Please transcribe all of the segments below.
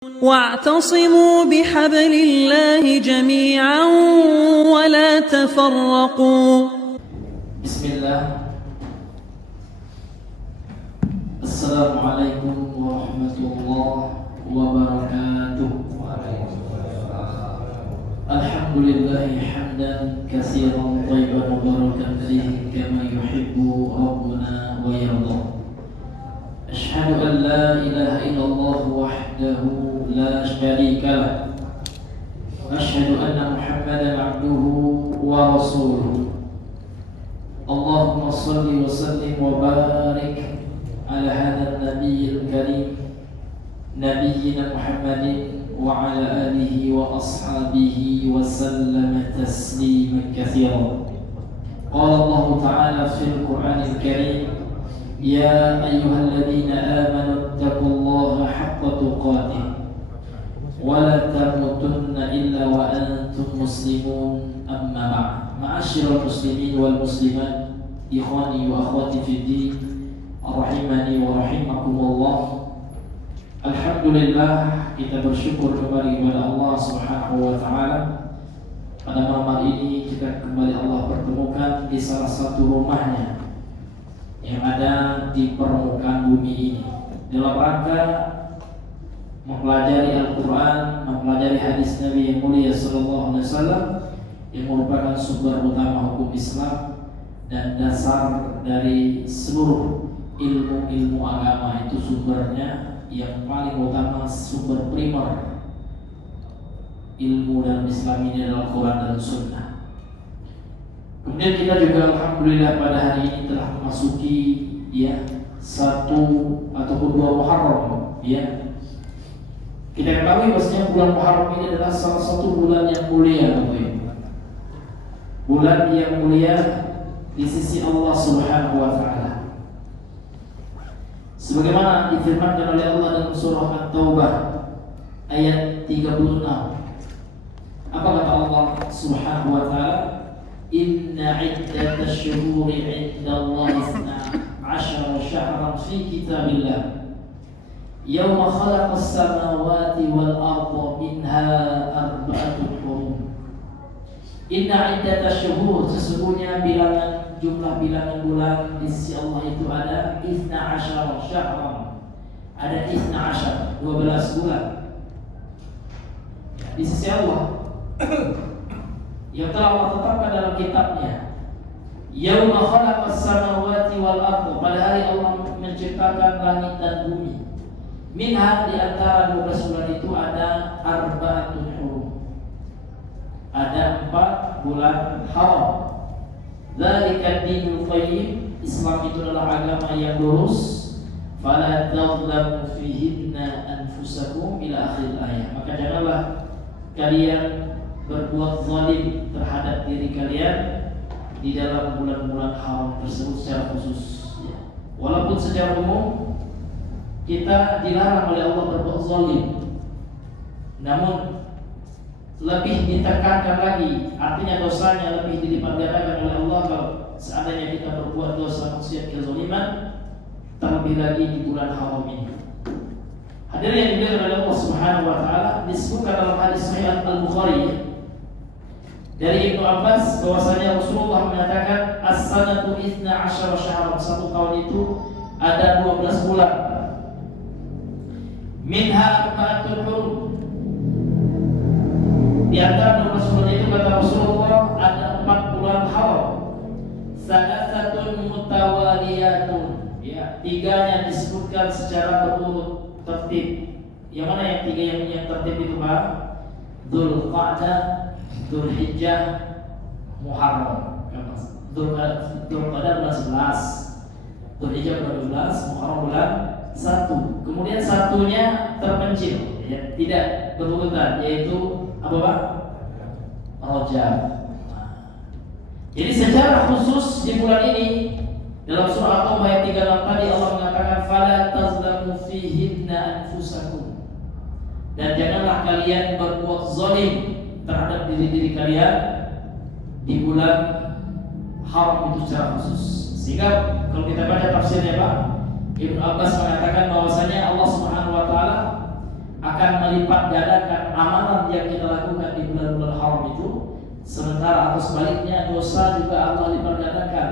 واعتصموا بحبل الله جميعا ولا تفرقوا. بسم الله. السلام عليكم ورحمة الله وبركاته. الحمد لله حمدا كثيرا طيبا مباركا فيه كما يحب ربنا ويرضى. أشهد أن لا إله إلا الله وحده لا شريك له. أشهد أن محمدا عبده ورسوله. اللهم صل وسلم وبارك على هذا النبي الكريم نبينا محمد وعلى آله وأصحابه وسلم تسليما كثيرا. قال الله تعالى في القرآن الكريم: يا أيها الذين آمنوا اتقوا الله حق تقاته ولا تموتن إلا وأنتم مسلمون. أما بعد. معاشر المسلمين والمسلمات، إخواني وأخواتي في الدين، rahimani wa rahimakumullah. Alhamdulillah, kita bersyukur kembali kepada Allah Subhanahu wa taala. Pada malam hari ini kita kembali Allah pertemukan di salah satu rumahnya yang ada di permukaan bumi ini dalam rangka mempelajari Al-Quran, mempelajari hadis Nabi yang mulia sallallahu alaihi wasallam yang merupakan sumber utama hukum Islam dan dasar dari seluruh ilmu-ilmu agama. Itu sumbernya yang paling utama, sumber primer ilmu dalam Islam ini adalah Al-Quran dan Sunnah. Kemudian kita juga alhamdulillah pada hari ini telah memasuki satu ataupun dua Muharram. Kita ketahui bahwasanya bulan Muharram ini adalah salah satu bulan yang mulia, bulan yang mulia di sisi Allah Subhanahu wa taala. Sebagaimana difirmankan oleh Allah dalam surah At-Taubah ayat 36. Apa kata Allah Subhanahu wa taala? Inna iddatash shuhuri 'indallahi 12 syahran fi kitabillah yawma khalaqas samawati wal arda minha arba'atun hurum. Inna iddatash shuhur, sesungguhnya jumlah bilangan bulan di sisi Allah itu ada 12 syahran. Ada 12 bulan di sisi Allah yang telah Allah tetapkan dalam kitabnya. Yauma khalaqas samawati wal arda, pada hari Allah menciptakan langit dan bumi. Minha, di antara 12 bulan itu ada arba'atun hurum, ada 4 bulan haram. Dzalika dinul qayyim, Islam itu adalah agama yang lurus. Fala tadhlamu fihinna anfusakum ila akhir ayat. Maka janganlah kalian berbuat zalim terhadap diri kalian di dalam bulan-bulan haram tersebut secara khusus. Walaupun secara umum kita dilarang oleh Allah berbuat zalim, namun lebih ditekankan lagi, artinya dosanya lebih dilipat gandakan oleh Allah kalau seandainya kita berbuat dosa maksiat kezaliman, terlebih lagi di bulan haram ini. Hadirin yang dimuliakan oleh Allah Subhanahu wa taala, disebutkan dalam hadis sahih Al-Bukhari dari Ibnu Abbas bahwasanya Rasulullah menyatakan as-sanatu 12 syahran, satu tahun itu ada 12 bulan. Minha arba'atun hurum, di antara 12 bulan itu kata Rasulullah ada 4 bulan haram. Salasatun mutawaliyatun, tiganya disebutkan secara berurut tertib. Yang mana yang tiga yang tertib itu Pak? Dzulqa'dah, Dzulhijjah, Muharram. Dzulqa'dah bulan 11, Dzulhijjah bulan 12, Muharram bulan 1. Kemudian satunya terpencil, tidak berurutan, yaitu apa Pak? Rajab. Jadi secara khusus di bulan ini dalam surah At-Taubah ayat 36 tadi Allah mengatakan fala tazlamu fihinna anfusakum, dan janganlah kalian berbuat zalim terhadap diri-diri kalian di bulan haram itu secara khusus. Sehingga kalau kita baca tafsirnya Pak, Ibnu Abbas mengatakan bahwasanya Allah Subhanahu wa taala akan melipat gandakan amalan yang kita lakukan di bulan-bulan haram itu, sementara atau sebaliknya dosa juga Allah lipat gandakan,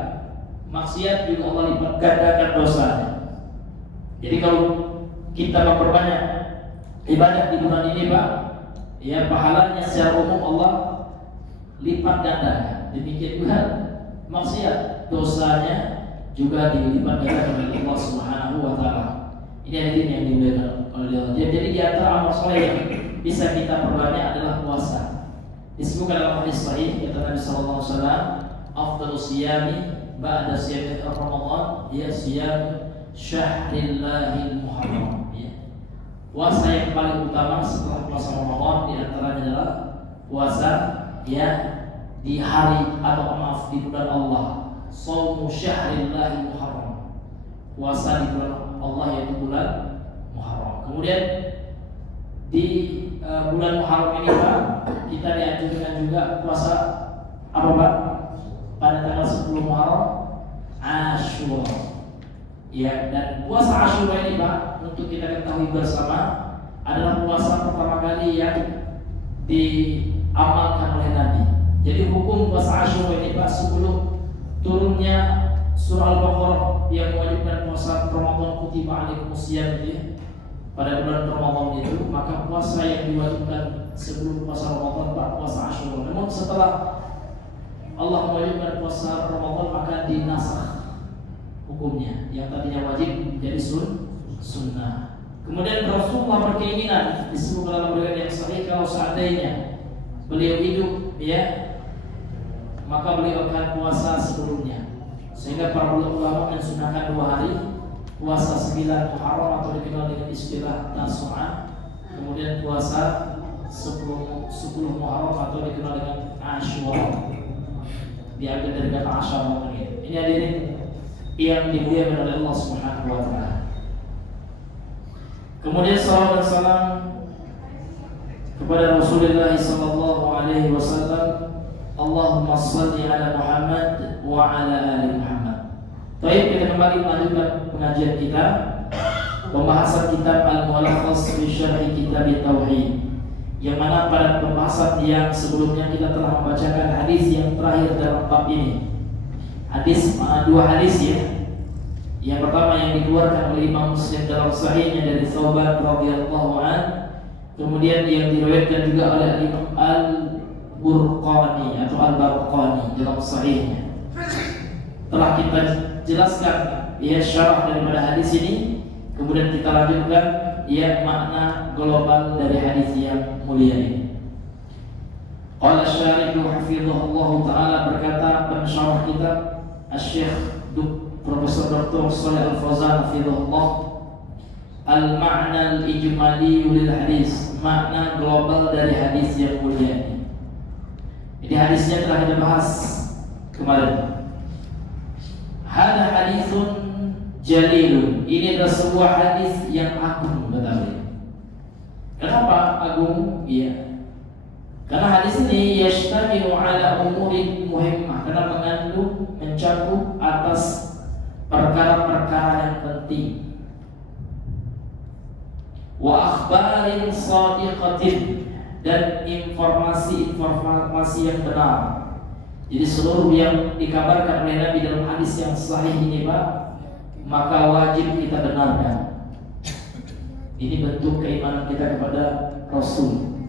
maksiat juga Allah lipat gandakan dosanya. Jadi kalau kita memperbanyak ibadah di bulan ini, Pak, ya pahalanya secara umum Allah lipat gandakan. Demikian juga maksiat, dosanya juga dilipat gandakan oleh Allah Subhanahu wa taala. Ini hadirin yang dimuliakan oleh Allah. Jadi di antara amal soleh yang bisa kita perbanyak adalah puasa. Disebutkan dalam hadis sahih kata Nabi sallallahu alaihi wasallam, afdhalus siyami ba'da siyami Ramadan ya siyam syahrillahil muharram. Ya. Puasa yang paling utama setelah puasa Ramadan di antaranya adalah puasa ya di hari atau maaf di bulan Allah, shaumu syahrillahil muharram. Puasa di bulan Allah yaitu bulan Muharram. Kemudian di bulan Muharram ini, Pak, kita dianjurkan juga puasa apa, Pak? Pada tanggal 10 Muharram, Asyura. Ya, dan puasa Asyura ini, Pak, untuk kita ketahui bersama adalah puasa pertama kali yang diamalkan oleh Nabi. Jadi hukum puasa Asyura ini, Pak, sebelum turunnya surah Al-Baqarah yang mewajibkan puasa Ramadan kutiba alaikumusiyam itu pada bulan Ramadan itu, maka puasa yang diwajibkan sebelum puasa Ramadan, Pak, puasa Asyura. Namun setelah Allah mewajibkan puasa Ramadan, maka dinasakh hukumnya, yang tadinya wajib menjadi sunnah. Kemudian Rasulullah berkeinginan, disebut dalam riwayat yang sahih, kalau seandainya beliau hidup, ya, maka beliau akan puasa sebelumnya. Sehingga para ulama mensunahkan 2 hari, puasa 9 Muharram atau dikenal dengan istilah Tasu'a, kemudian puasa 10 Muharram atau dikenal dengan Asyura, diambil dari kata Asyara. Ini hadirin yang dimuliakan oleh Allah Subhanahu wa taala. Kemudian salawat dan salam kepada Rasulullah sallallahu alaihi wasallam. Allahumma shalli ala Muhammad wa ala ali Muhammad. Baik, kita kembali melanjutkan pengajian kita, pembahasan kitab Al-Mulakhas fi Syarh Kitab Tauhid, yang mana pada pembahasan yang sebelumnya kita telah membacakan hadis yang terakhir dalam bab ini. Hadis 2 hadis ya. Yang pertama yang dikeluarkan oleh Imam Muslim dalam sahihnya dari Thauban radhiyallahu an, kemudian yang diriwayatkan juga oleh Imam Al-Burqani atau Al-Barqani dalam sahihnya. Telah kita jelaskan ya syarah daripada hadis ini, kemudian kita lanjutkan ya makna global dari hadis yang mulia ini. Qala syarih hafizahullah taala, berkata pensyarah kitab Asy-Syaikh Profesor Dr. Shalih Al-Fauzan hafizahullah, al-ma'na al-ijmali lil hadis, makna global dari hadis yang mulia ini. Jadi hadisnya telah kita bahas kemarin. Hada hadithun jalilun, ini adalah sebuah hadis yang agung, betul. Kenapa agung? Iya, karena hadis ini yashtamilu ala umurin muhimmah, karena mengandung, mencakup atas perkara-perkara yang penting, wa akhbarin shadiqatin, dan informasi-informasi yang benar. Jadi seluruh yang dikabarkan oleh Nabi dalam hadis yang sahih ini, Pak, maka wajib kita benarkan. Ini bentuk keimanan kita kepada Rasul.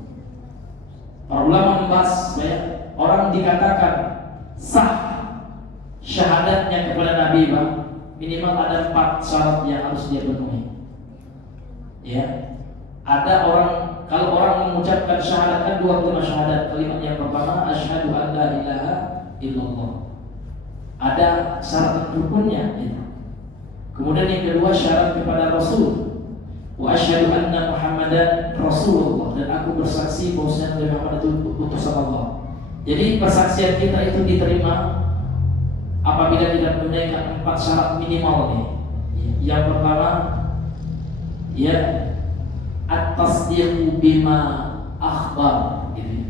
Para ulama membahas supaya orang dikatakan sah syahadatnya kepada Nabi, Pak, minimal ada 4 syarat yang harus dia penuhi. Ya, ada orang, kalau orang mengucapkan syahadat kan 2 kalimat syahadat. Kalimat yang pertama asyhadu an la ilaha illallah, ada syarat rukunnya itu. Kemudian yang kedua syarat kepada Rasul, wa asyhadu anna Muhammadan Rasulullah, dan aku bersaksi bahwasanya Nabi Muhammad itu utusan Allah. Jadi persaksian kita itu diterima apabila kita menunaikan 4 syarat minimal nih. Yang pertama ya at-tasdiqu bima akhbar, gitu.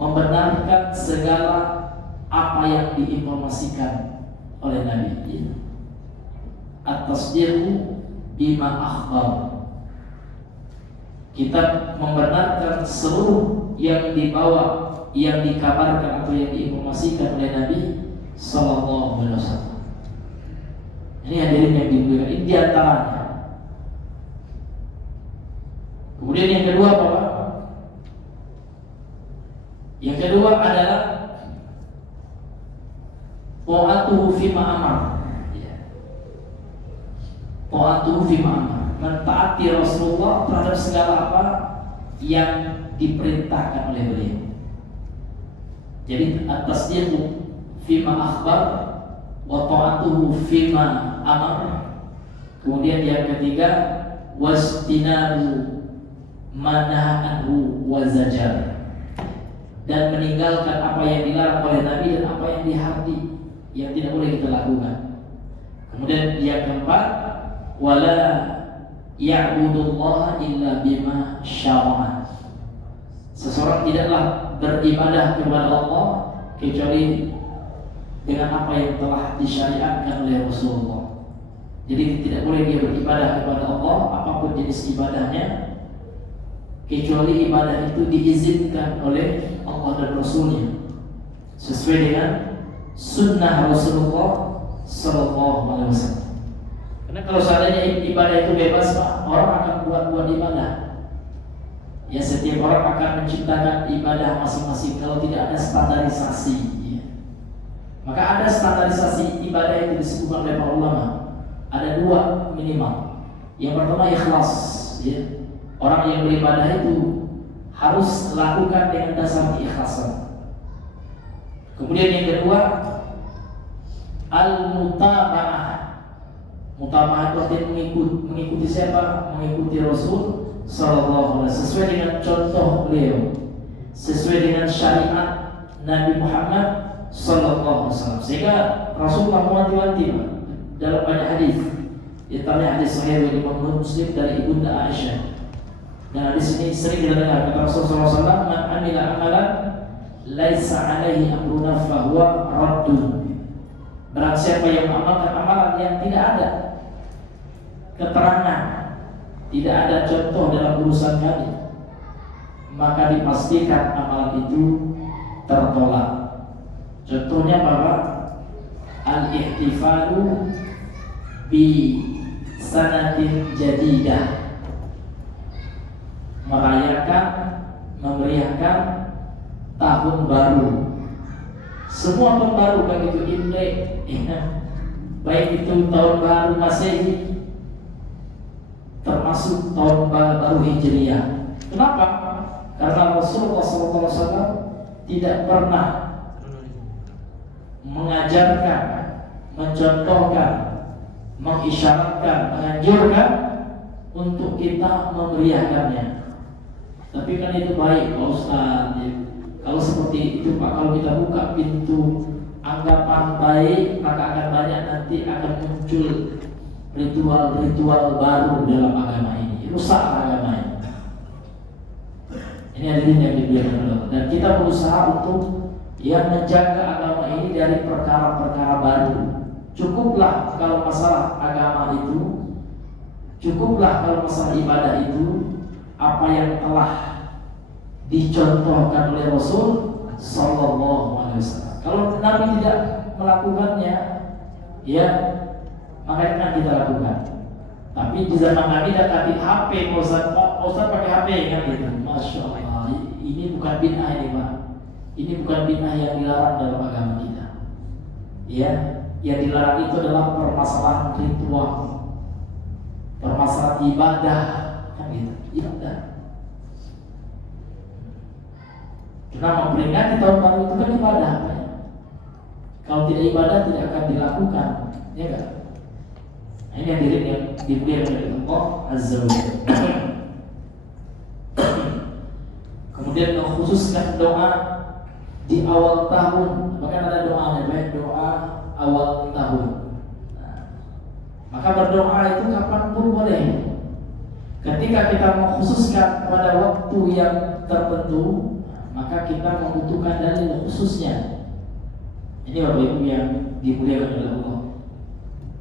Membenarkan segala apa yang diinformasikan oleh Nabi. At-tasdiqu bima akhbar. Kita membenarkan seluruh yang dibawa, yang dikabarkan atau yang diinformasikan oleh Nabi Sallallahu Alaihi Wasallam. Ini hadirin yang dimuliakan, ini diantaranya. Kemudian yang kedua apa Pak? Yang kedua adalah ta'atuhu fima amar. Ta'atuhu fima amar. Mentaati Rasulullah terhadap segala apa yang diperintahkan oleh beliau. Jadi atas dia fima akhbar wa ta'atuhu fima amar. Kemudian yang ketiga wastinabu manahanhu wa zajar, dan meninggalkan apa yang dilarang oleh Nabi dan apa yang dihati yang tidak boleh kita lakukan. Kemudian yang keempat wala ya'budullaha illa bima syara'a. Seseorang tidaklah beribadah kepada Allah kecuali dengan apa yang telah disyariatkan oleh Rasulullah. Jadi tidak boleh dia beribadah kepada Allah apapun jenis ibadahnya kecuali ibadah itu diizinkan oleh Allah dan Rasulnya sesuai dengan sunnah Rasulullah Sallallahu Alaihi Wasallam. Karena kalau seandainya ibadah itu bebas Pak, orang akan buat ibadah. Ya, setiap orang akan menciptakan ibadah masing-masing kalau tidak ada standarisasi. Ya. Maka ada standarisasi ibadah yang disebutkan oleh para ulama. Ada dua minimal. Yang pertama ikhlas. Ya. Orang yang beribadah itu harus lakukan dengan dasar keikhlasan. Kemudian yang kedua al-mutaba'ah. Mutaba'ah itu artinya mengikuti siapa? Mengikuti Rasul Sallallahu Alaihi Wasallam sesuai dengan contoh beliau, sesuai dengan syariat Nabi Muhammad Sallallahu Alaihi Wasallam. Sehingga Rasulullah mewanti-wanti dalam banyak hadis. Di antaranya hadis sahih dari Imam Muslim dari Ibunda Aisyah. Dan hadis ini sering kita dengar kata Rasulullah SAW, man amila amalan laisa alaihi amruna fahuwa raddun. Barang siapa yang mengamalkan amalan yang tidak ada keterangan, tidak ada contoh dalam urusan kami, maka dipastikan amalan itu tertolak. Contohnya bahwa al-ihtifalu bi sanatin jadidah, merayakan, memeriahkan tahun baru. Semua tahun baru baik itu Imlek, baik itu tahun baru Masehi, termasuk tahun baru Hijriah. Kenapa? Karena Rasulullah SAW tidak pernah mengajarkan, mencontohkan, mengisyaratkan, menganjurkan untuk kita memeriahkannya. Tapi kan itu baik Pak Ustaz ya. Kalau seperti itu Pak, kalau kita buka pintu anggapan baik, maka akan banyak nanti akan muncul ritual-ritual baru dalam agama ini. Rusak agama ini. Ini hadirin yang dimuliakan Allah. Dan kita berusaha untuk yang menjaga agama ini dari perkara-perkara baru. Cukuplah kalau masalah agama itu, cukuplah kalau masalah ibadah itu apa yang telah dicontohkan oleh Rasul Sallallahu Alaihi Wasallam. Kalau Nabi tidak melakukannya, ya maka kan kita lakukan. Tapi di zaman Nabi tidak ada HP, Ustaz pakai HP kan gitu. Masya Allah, ini bukan bid'ah ini Pak. Ini bukan bid'ah yang dilarang dalam agama kita. Ya, yang dilarang itu adalah permasalahan ritual, permasalahan ibadah. Ibadah. Karena memperingati tahun baru itu kan ibadah, ya? Kalau tidak ibadah tidak akan dilakukan, ya kan? Nah, ini hadirin yang dimuliakan oleh Allah Azza wa Jalla. Kemudian mengkhususkan doa di awal tahun, bahkan ada doanya, baik doa awal tahun. Nah, maka berdoa itu kapanpun boleh. Ketika kita mengkhususkan pada waktu yang tertentu, maka kita membutuhkan dalil khususnya. Ini Bapak Ibu yang dimuliakan oleh Allah.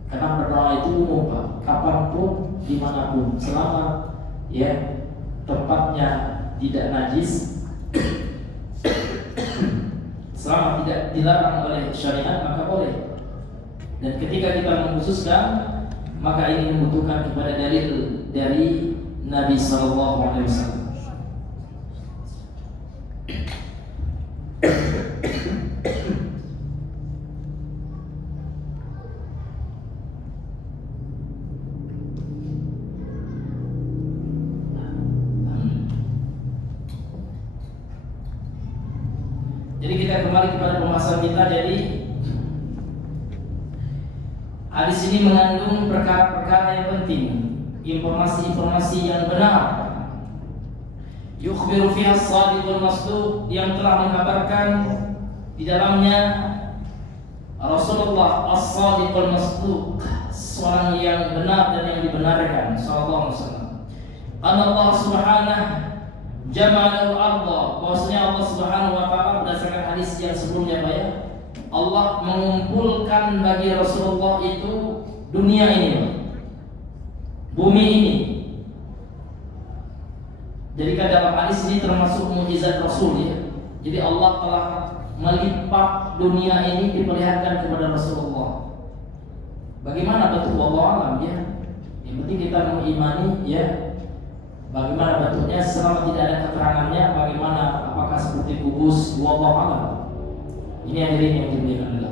Karena berdoa itu umum Pak, kapanpun, dimanapun, selama ya tempatnya tidak najis, selama tidak dilarang oleh syariat maka boleh. Dan ketika kita mengkhususkan, maka ini membutuhkan kepada dalil dari Nabi Sallallahu Alaihi Wasallam. Jadi kita kembali kepada pembahasan kita. Jadi hadis ini mengandung perkara-perkara yang penting, informasi-informasi yang benar. Yukhbiru fiha as-sadiqul masduq, yang telah mengabarkan di dalamnya Rasulullah as-sadiqul masduq, seorang yang benar dan yang dibenarkan, sallallahu alaihi wasallam. Allah subhanahu jama'al arda, bahwasanya Allah Subhanahu wa taala berdasarkan hadis yang sebelumnya Pak ya, Allah mengumpulkan bagi Rasulullah itu dunia ini, bumi ini. Jadi kan dalam hadis ini termasuk mukjizat Rasul ya. Jadi Allah telah melipat dunia ini diperlihatkan kepada Rasulullah. Bagaimana betul Allah alam ya? Yang penting kita mengimani ya. Bagaimana bentuknya selama tidak ada keterangannya, bagaimana, apakah seperti kubus, wallahu a'lam. Ini hadirin yang dimuliakan oleh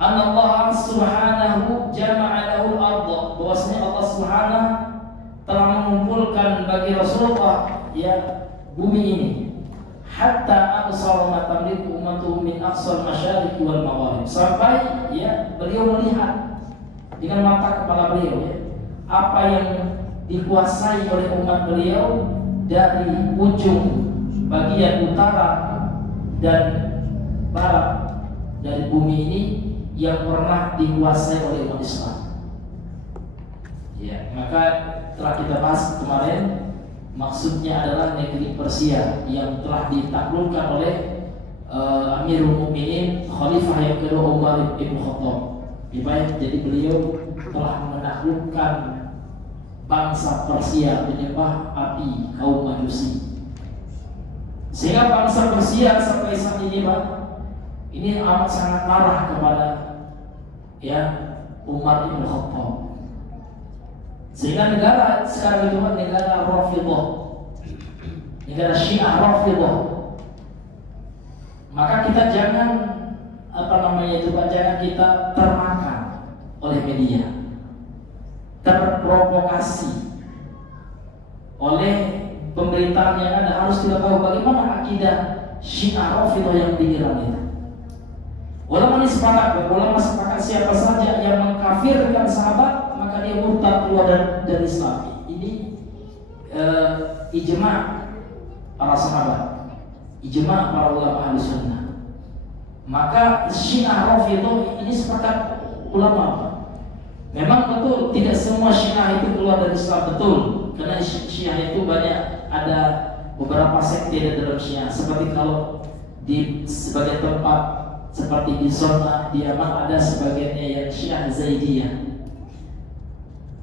Allah. Allah Subhanahu jama'a lahu al-ardh, bahwasanya Allah Subhanahu telah mengumpulkan bagi Rasulullah ya bumi ini, hatta absara ma tamliku ummatuhu min aqsal masyariq wal magharib, sampai ya beliau melihat dengan mata kepala beliau ya apa yang dikuasai oleh umat beliau dari ujung bagian utara dan barat dari bumi ini yang pernah dikuasai oleh umat Islam. Ya, maka telah kita bahas kemarin, maksudnya adalah negeri Persia yang telah ditaklukkan oleh Amirul Mukminin Khalifah yang kedua Umar bin Khattab. Jadi beliau telah menaklukkan bangsa Persia penyembah api kaum Majusi, sehingga bangsa Persia sampai saat ini Pak, ini amat sangat marah kepada ya Umar bin Khattab, sehingga negara sekarang itu Pak, negara Rafidhah, negara Syiah Rafidhah. Maka kita jangan jangan kita termakan oleh media, terprovokasi oleh pemberitaan yang ada. Harus kita tahu bagaimana akidah Syiah Rafidhah yang di Iran itu. Ulama sepakat siapa saja yang mengkafirkan sahabat maka dia murtad, keluar dari Islam. Ini ijma' para sahabat, ijma' para ulama ahli sunnah. Maka Syiah Rafidhah ini sepakat ulama. Memang betul tidak semua Syiah itu keluar dari Islam, betul, karena Syiah itu banyak, ada beberapa sekte dalam Syiah. Seperti kalau di sebagian tempat seperti di zona di Yaman ada sebagiannya yang Syiah Zaidiyah.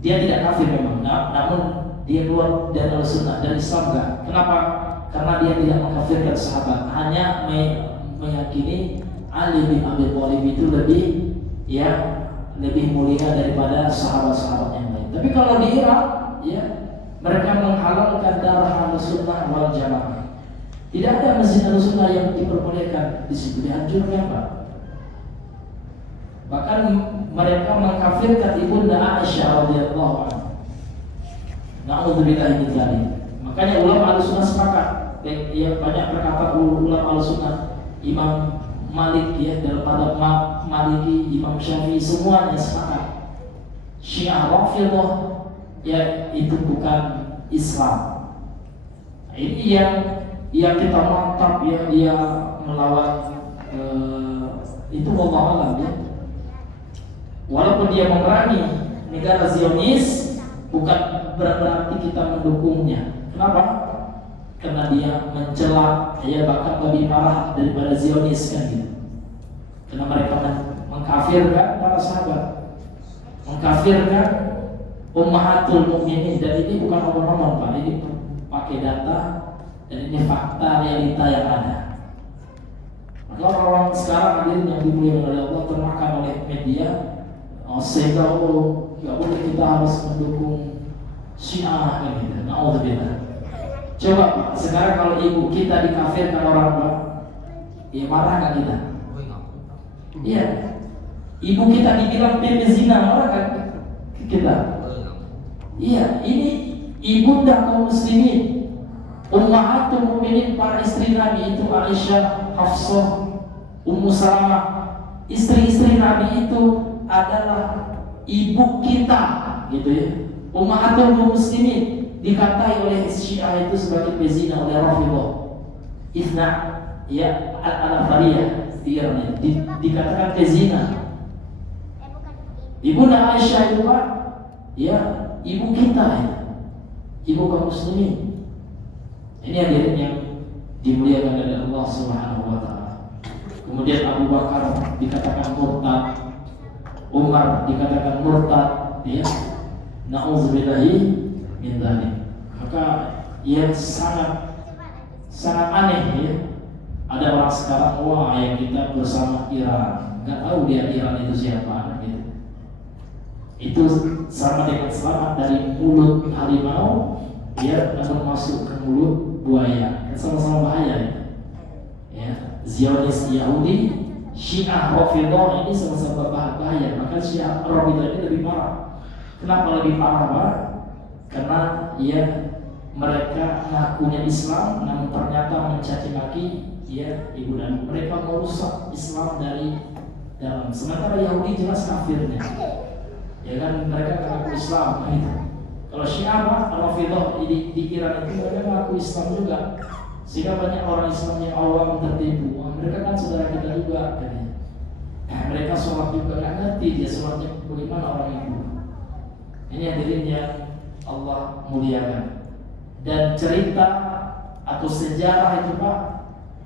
Dia tidak kafir memang, namun dia keluar dari Al-Sunnah, dari Islam enggak. Kenapa? Karena dia tidak mengkafirkan sahabat, hanya meyakini Ali bin Abi Thalib itu lebih mulia daripada sahabat-sahabat yang lain. Tapi kalau di Irak, ya mereka menghalalkan darah Ahlussunnah wal Jamaah. Tidak ada masjid Ahlussunnah yang diperbolehkan di situ, dihancurkan Pak. Bahkan mereka mengkafirkan ibunda Aisyah radhiyallahu anha. Na'udzubillahi min dzalik. Makanya ulama Ahlussunnah sepakat. Ya, banyak perkataan ulama Ahlussunnah, Imam Malik ya, daripada Maliki, Imam Syafi'i, semuanya sepakat Syiah Rafidhah ya itu bukan Islam. Nah, ini yang kita mantap ya, dia melawan itu wallahu alam ya. Walaupun dia memerangi negara Zionis, bukan berarti kita mendukungnya. Kenapa? Karena dia mencela ya bahkan lebih parah daripada Zionis kan gitu. Karena mereka mengkafirkan para sahabat, mengkafirkan Ummahatul Mukminin, dan ini bukan omong-omong Pak, ini pakai data dan ini fakta realita yang ada. Maka orang sekarang hadir yang dimuliakan oleh Allah termakan oleh media, sehingga nggak boleh kita harus mendukung Syiah kan gitu. Naudzubillah. Coba Pak, sekarang kalau ibu kita dikafirkan orang Pak, ya marah nggak kita? Iya. Ibu kita dibilang pemezina, marah nggak kita? Iya, ini ibunda kaum muslimin, ummahatul mukminin, para istri Nabi itu Aisyah, Hafsah, Ummu Salamah, istri-istri Nabi itu adalah ibu kita, gitu ya. Ummahatul muslimin dikatai oleh Syiah itu sebagai pezina oleh Rafidhah. Ithna ya al-Fariyah di Iran dikatakan pezina. Ibunda Aisyah itu Pak, ya ibu kita ya. Ibu kaum muslimin. Ini hadirin yang dimuliakan oleh Allah Subhanahu wa taala. Kemudian Abu Bakar dikatakan murtad, Umar dikatakan murtad, ya. Nauzubillahi min dzalik. Maka yang sangat aneh ya. Ada orang sekarang, wah yang kita bersama Iran, nggak tahu dia Iran itu siapa gitu. Itu sama dengan selamat dari mulut harimau, dia akan masuk ke mulut buaya. Sama-sama bahaya ya. Zionis Yahudi, Syiah Rafidhah ini sama-sama bahaya. Maka Syiah Rafidhah ini lebih parah. Kenapa lebih parah Pak? Karena ya mereka ngakunya Islam, namun ternyata mencaci maki ya ibu dan mereka merusak Islam dari dalam. Sementara Yahudi jelas kafirnya. Ya kan mereka mengaku Islam gitu. Kalau Syiah Rafidhah di Iran itu mereka mengaku Islam juga, sehingga banyak orang Islam yang awam tertipu. Mereka kan saudara kita juga katanya. Mereka sholat juga nggak ngerti dia sholatnya bagaimana orang itu. Ini hadirin yang Allah muliakan. Dan cerita atau sejarah itu Pak,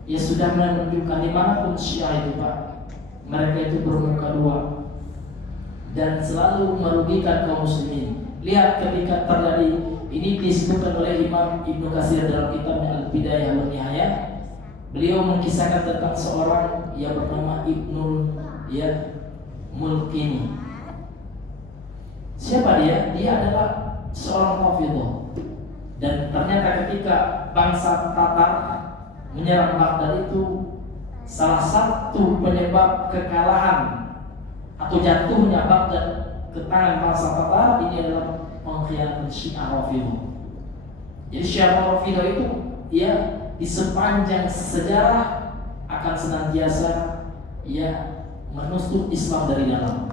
ya sudah menunjukkan dimanapun Syiah itu Pak, mereka itu bermuka dua dan selalu merugikan kaum muslimin. Lihat ketika terjadi ini disebutkan oleh Imam Ibnu Katsir dalam kitabnya Al-Bidayah wa Nihayah. Beliau mengisahkan tentang seorang yang bernama Ibnul Mulkini. Siapa dia? Dia adalah seorang Rafidhah. Dan ternyata ketika bangsa Tatar menyerang Baghdad itu salah satu penyebab kekalahan atau jatuhnya Baghdad ke tangan bangsa Tatar ini adalah pengkhianatan Syiah Rafidhah. Jadi Syiah Rafidhah itu ya di sepanjang sejarah akan senantiasa ya menusuk Islam dari dalam,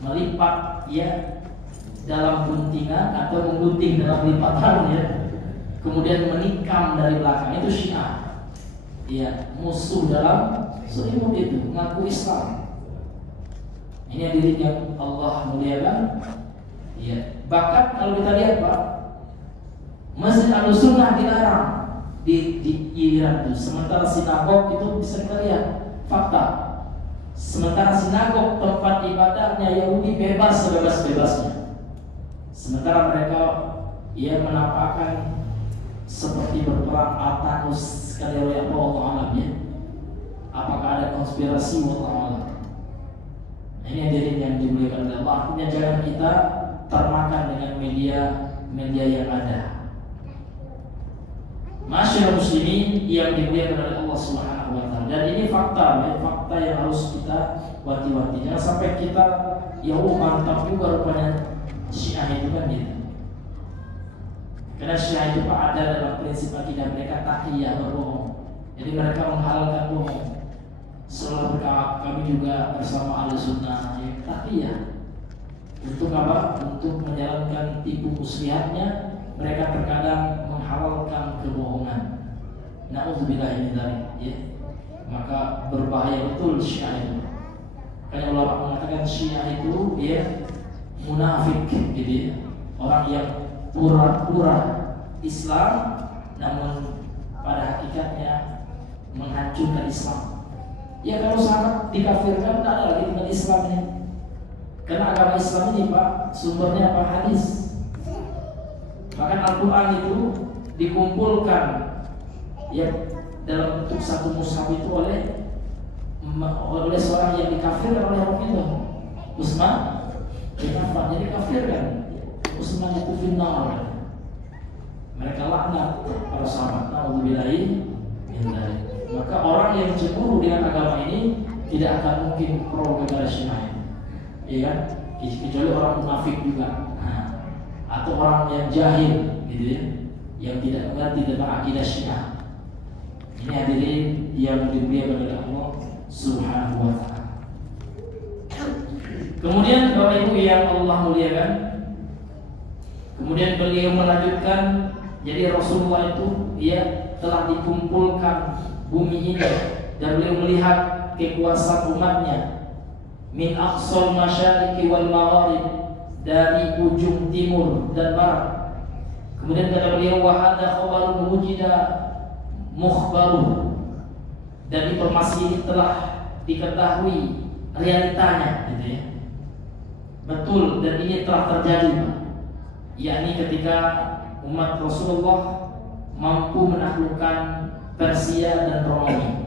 melipat ya dalam guntingan atau menggunting dalam lipatan ya, kemudian menikam dari belakang. Itu Syiah ya, musuh dalam selimut itu mengaku Islam. Ini hadirin yang Allah muliakan ya. Bahkan kalau kita lihat Pak, Masjid Ahlussunnah dilarang di Iran itu, sementara sinagog itu bisa kita lihat fakta. Sementara sinagog tempat ibadahnya Yahudi bebas sebebas-bebasnya. Sementara mereka ia menampakkan seperti berperang Artakus sekali oleh Allah alam ya. Apakah ada konspirasi Allah alam? Ini hadirin yang dimuliakan oleh Allah. Artinya jangan kita termakan dengan media yang ada. Masyarakat muslimin yang dimuliakan oleh Allah Subhanahu wa taala. Dan ini fakta ya, fakta yang harus kita wanti-wanti. Jangan sampai kita ya mantap juga rupanya Syiah itu kan gitu. Karena Syiah itu Pak ada dalam prinsip akidah mereka taqiyah, berbohong. Jadi mereka menghalalkan bohong. Selalu berkata kami juga bersama Ahlussunnah ya taqiyah. Untuk apa? Untuk menjalankan tipu muslihatnya, mereka terkadang menghalalkan kebohongan. Nauzubillah min dzalik ya. Maka berbahaya betul Syiah itu. Karena ulama mengatakan Syiah itu ya munafik gitu ya. Orang yang pura-pura Islam namun pada hakikatnya menghancurkan Islam. Ya kalau sangat dikafirkan tidak ada lagi dengan Islamnya. Karena agama Islam ini Pak, sumbernya apa? Hadis. Bahkan Al-Quran itu dikumpulkan ya dalam bentuk satu mushaf itu oleh seorang yang dikafirkan oleh Rasulullah, Utsman bin Affan. Jadi kafirkan Utsman itu final. Mereka laknat para sahabat. Nauzubillahi min dzalik. Maka orang yang cemburu dengan agama ini tidak akan mungkin pro kepada Syiah. Iya, kecuali orang munafik juga, atau orang yang jahil, gitu ya, yang tidak mengerti tentang akidah Syiah. Ini hadirin yang dimuliakan oleh Allah Subhanahu wa Ta'ala. Kemudian Bapak Ibu yang Allah muliakan, kemudian beliau melanjutkan, jadi Rasulullah itu dia telah dikumpulkan bumi ini dan beliau melihat kekuasaan umatnya. Min aqsal masyariqi wal magharib, dari ujung timur dan barat. Kemudian kata beliau wa hadza khabarun wujida mukhbaruh, dan informasi ini telah diketahui realitanya, gitu ya. Betul, dan ini telah terjadi, yakni ketika umat Rasulullah mampu menaklukkan Persia dan Romawi.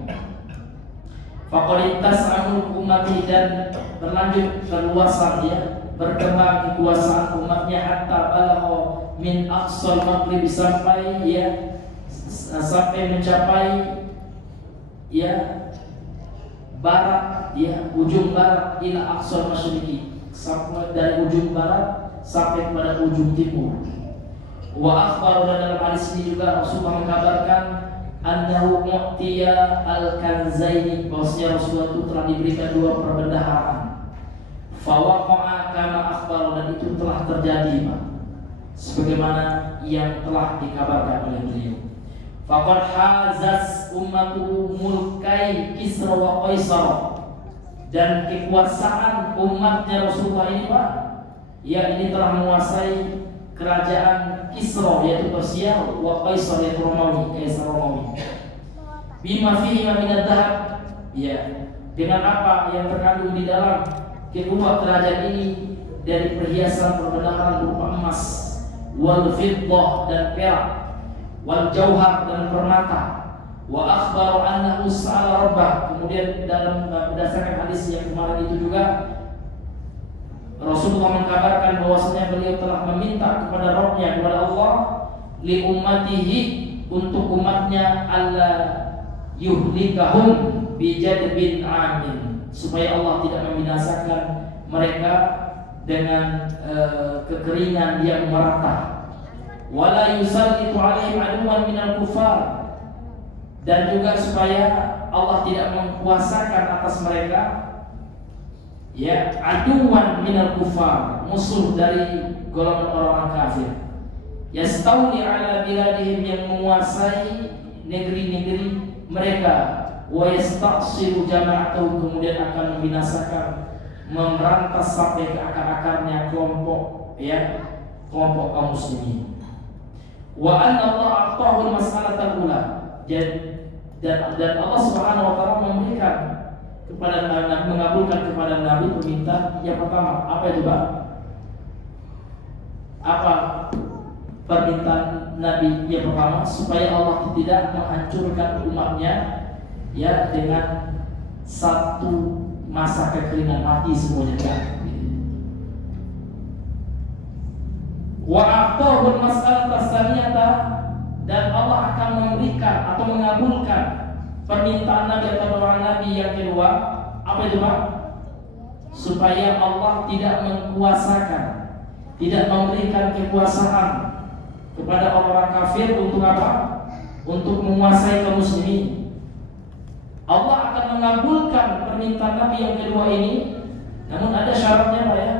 Faqad tas'amul ummati, dan berlanjut keluasan dia, berkembang kekuasaan umatnya hatta balagha min aqsal maghrib, sampai ya sampai mencapai ya barat, ya ujung barat, ila aqsal masyriqi, sampai dari ujung barat sampai kepada ujung timur. Wa akhbar, dalam hadis ini juga Rasulullah mengkabarkan annahu mu'tiya al-kanzaini, bahwasanya Rasulullah itu telah diberikan dua perbendaharaan. Fawaqa'a kama akhbar, dan itu telah terjadi, Pak, sebagaimana yang telah dikabarkan oleh beliau. Faqad hazas ummatu mulkai Kisra wa Qaisar, dan kekuasaan umatnya Rasulullah ini, Pak, ya ini telah menguasai kerajaan Kisra yaitu Persia, wa Qaisar yaitu Romawi, Kaisar Romawi. Bima fihi min ad-dhahab, ya, dengan apa yang terkandung di dalam kedua kerajaan ini dari perhiasan perbendaharaan berupa emas, wal fiddah dan perak, wal jauhar dan permata. Wa akhbaru annahu sa'ala rabbah, kemudian dalam berdasarkan hadis yang kemarin itu juga Rasulullah mengkabarkan bahwasanya beliau telah meminta kepada Rabb-Nya, kepada Allah, li ummatihi, untuk umatnya, alla yuhlikahum bi jadbin amin, supaya Allah tidak membinasakan mereka dengan kekeringan yang merata. Wala yusallitu alaihim aduwan minal kufar, dan juga supaya Allah tidak mengkuasakan atas mereka ya aduwan minal kufar, musuh dari golongan orang kafir. Yastauli ala biladihim, yang menguasai negeri-negeri mereka. Wa yastaqsilu jama'atuhum, kemudian akan membinasakan, memerantas sampai ke akar-akarnya kelompok kelompok kaum muslimin. Wa anna Allah a'tahu al-mas'alatal ula, dan Allah Subhanahu wa taala memberikan kepada Nabi, mengabulkan kepada Nabi permintaan yang pertama. Apa itu, Pak? Apa permintaan Nabi yang pertama? Supaya Allah tidak menghancurkan umatnya ya dengan satu masa kekeringan, mati semuanya, kan? Wa aqahul mas'alat as-saniyata, dan Allah akan memberikan atau mengabulkan permintaan Nabi atau doa Nabi yang kedua. Apa itu, Pak? Supaya Allah tidak mengkuasakan, tidak memberikan kekuasaan kepada orang kafir untuk apa? Untuk menguasai kaum muslimin. Allah akan mengabulkan permintaan Nabi yang kedua ini, namun ada syaratnya, Pak, ya.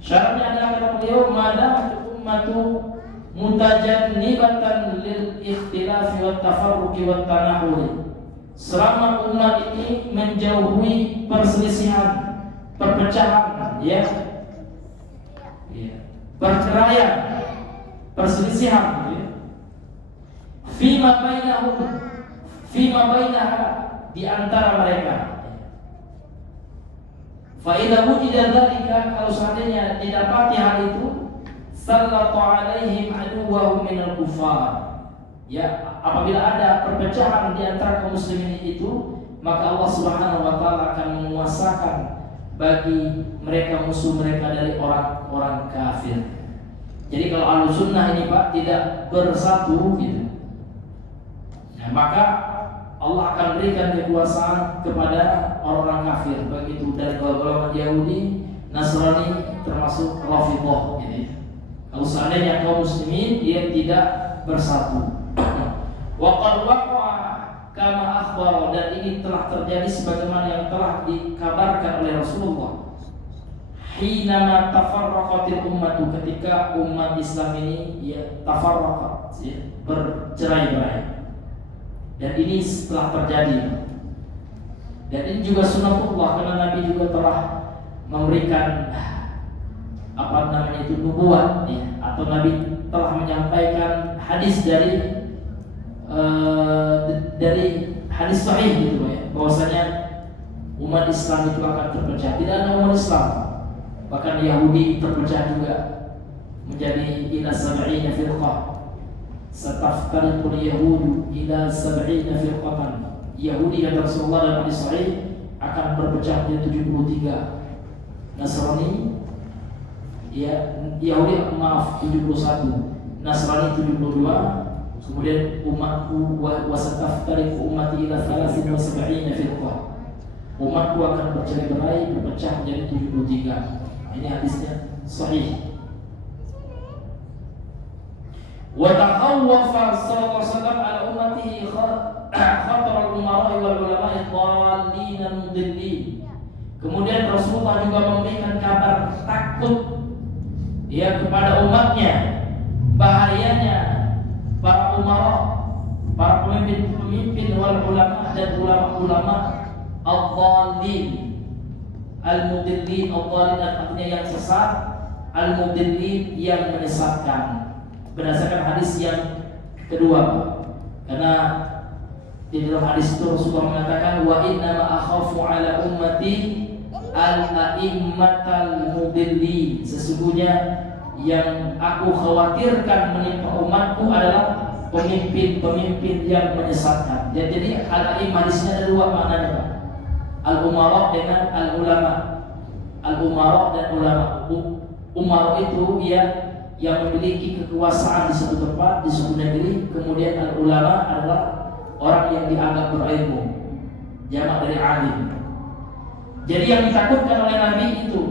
Syaratnya adalah kata beliau, madam ummatu mutajannibatan lil ikhtilafi wat tafarruqi wat tanahuli, selama umat ini menjauhi perselisihan, perpecahan, ya, perceraian, perselisihan, ya. Fima bainahum, fima bainaha, di antara mereka. Fa idza wujida dzalika, kalau seandainya didapati hal itu, sallatu alaihim aduwwahum minal kufar. Ya, apabila ada perpecahan di antara kaum muslimin itu, maka Allah Subhanahu wa taala akan menguasakan bagi mereka musuh mereka dari orang-orang kafir. Jadi kalau Ahlussunnah ini Pak tidak bersatu gitu, nah, maka Allah akan berikan kekuasaan kepada orang-orang kafir, begitu dari golongan Yahudi, Nasrani, termasuk Rafidhah gitu. Kalau seandainya kaum muslimin dia tidak bersatu. Wa qad waqa'a kama akhbara, dan ini telah terjadi sebagaimana yang telah dikabarkan oleh Rasulullah. Hinama tafarraqatil ummatu, ketika umat Islam ini ya tafarraqat, ya, bercerai-berai. Dan ini setelah terjadi. Dan ini juga sunatullah, karena Nabi juga telah memberikan nubuat ya, atau Nabi telah menyampaikan hadis dari hadis sahih gitu ya, bahwasanya umat Islam itu akan terpecah. Tidak hanya umat Islam, bahkan Yahudi terpecah juga menjadi ila sab'ina firqah. Sataftariqul yahudu ila sab'ina firqatan. Yahudi kata Rasulullah dalam hadis sahih akan berpecah menjadi 73. Nasrani ya, Yahudi maaf 71, Nasrani 72. Kemudian umatku wasataftariqu ummati ila 73 firqah. Umatku akan bercerai-berai, berpecah menjadi 73. Ini hadisnya sahih. Wa takhawwafa sallallahu alaihi wasallam ala ummatihi khatar al-umara wal ulama dhallin mudillin. Kemudian Rasulullah juga memberikan kabar takut ya kepada umatnya, bahayanya para umara, para pemimpin wal ulama dan ulama-ulama al-dhallin, al-mudillin. Al-dhallin artinya yang sesat, al-mudillin yang menyesatkan. Berdasarkan hadis yang kedua, karena di dalam hadis itu Rasulullah mengatakan wa inna ma akhafu ala ummati al-a'immatal mudillin. Sesungguhnya yang aku khawatirkan menimpa umatku adalah pemimpin-pemimpin yang menyesatkan. Jadi al-a'immah di sini ada dua maknanya, Pak. Al-umara dengan al-ulama. Al-umara dan ulama. Umara itu ya yang memiliki kekuasaan di suatu tempat, di suatu negeri. Kemudian al-ulama adalah orang yang dianggap berilmu, jamak dari alim. Jadi yang ditakutkan oleh Nabi itu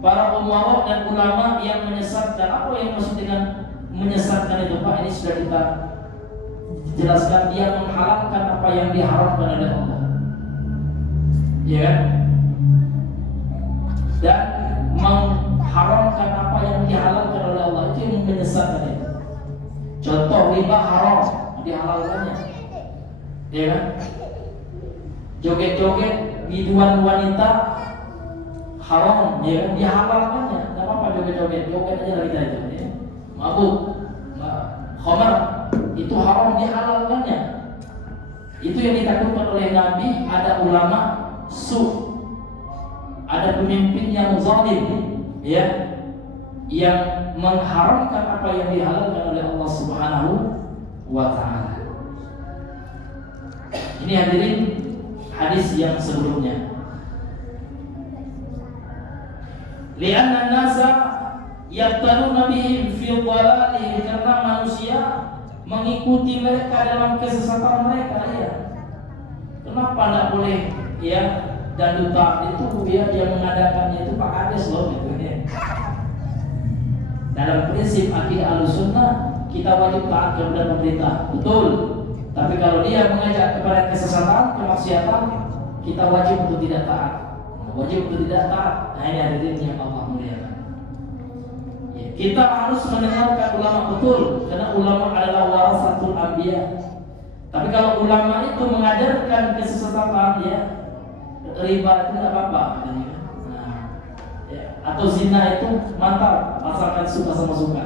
para umara dan ulama yang menyesatkan. Apa yang maksud dengan menyesatkan itu, Pak? Ini sudah kita jelaskan. Dia menghalalkan apa yang diharamkan oleh Allah, ya, dan mengharamkan apa yang dihalalkan oleh Allah. Itu yang menyesatkan itu. Contoh riba haram, dihalalkannya, ya kan? Joget-joget biduan wanita haram, ya kan? Dihalalkannya. Tidak apa-apa joget-joget, joget aja lagi kita itu, ya. Mabuk, khamar, itu haram, dihalalkannya. Itu yang ditakutkan oleh Nabi. Ada ulama ada pemimpin yang zalim, ya, yang mengharamkan apa yang dihalalkan oleh Allah Subhanahu wa ta'ala. Ini hadirin hadis yang sebelumnya. Li'anna an-nasa yaqtaduna bihim fi dhalalihim, karena manusia mengikuti mereka dalam kesesatan mereka, ya. Kenapa tidak boleh ya dandutan itu dia mengadakannya itu Pak Kades loh gitu ya. Dalam prinsip akidah Ahlussunnah kita wajib taat kepada pemerintah, betul. Tapi kalau dia mengajak kepada kesesatan, kemaksiatan, kita wajib untuk tidak taat. Wajib untuk tidak taat. Nah, ini hadirin yang Allah muliakan. Ya, kita harus mendengarkan ulama, betul, karena ulama adalah warasatul anbiya. Tapi kalau ulama itu mengajarkan kesesatan, ya, riba itu tidak apa-apa, nah, ya, atau zina itu mantap, asalkan suka sama suka.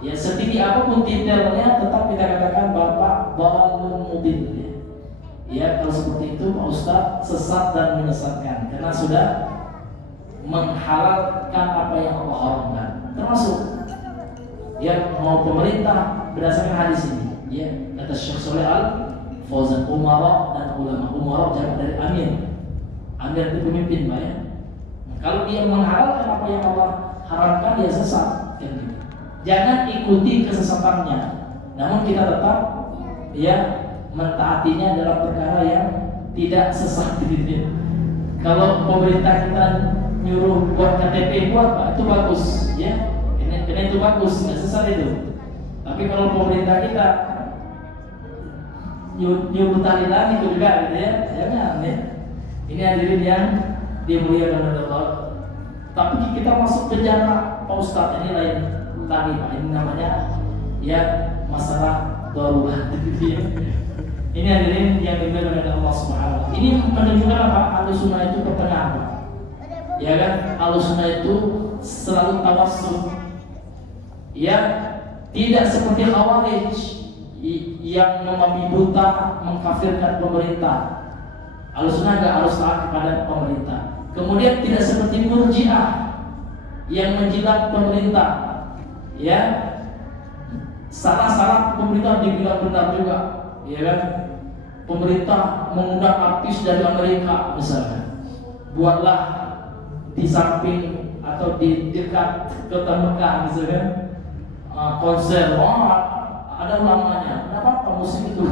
Ya, setinggi apapun titelnya, tetap kita katakan bapak dhalun mubin. Ya, kalau seperti itu Pak Ustaz sesat dan menyesatkan, karena sudah menghalalkan apa yang Allah haramkan. Termasuk ya mau pemerintah berdasarkan hadis ini, ya kata Syekh Shalih Al Fauzan, umara dan ulama. Umara jamak dari amir. Amir itu pemimpin, Pak ya. Kalau dia menghalalkan apa yang Allah haramkan, dia sesat. Jangan ikuti kesesatannya, namun kita tetap ya mentaatinya dalam perkara yang tidak sesat gitu. Kalau pemerintah kita nyuruh buat KTP buat Pak, itu bagus ya. Ini itu bagus, nggak sesat itu. Tapi kalau pemerintah kita nyuruh talilan itu juga gitu ya, jangan ya. Ini hadirin yang dimuliakan oleh Allah. Tapi kita masuk penjara, Pak Ustadz, ini lain lagi Pak. Ini namanya ya masalah darurat. Ini hadirin yang dimuliakan oleh Allah Subhanahu. Ini menunjukkan apa? Ahlussunnah itu pertengahan Pak. Ya kan? Ahlussunnah itu selalu tawassul. Ya, tidak seperti Khawarij yang membabi buta mengkafirkan pemerintah. Ahlussunnah enggak harus taat kepada pemerintah. Kemudian tidak seperti Murji'ah yang menjilat pemerintah. Ya, salah pemerintah dibilang benar juga, ya kan? Pemerintah mengundang artis dari Amerika misalnya, buatlah di samping atau di dekat kota Mekah misalnya konser, ada ulamanya, kenapa musik itu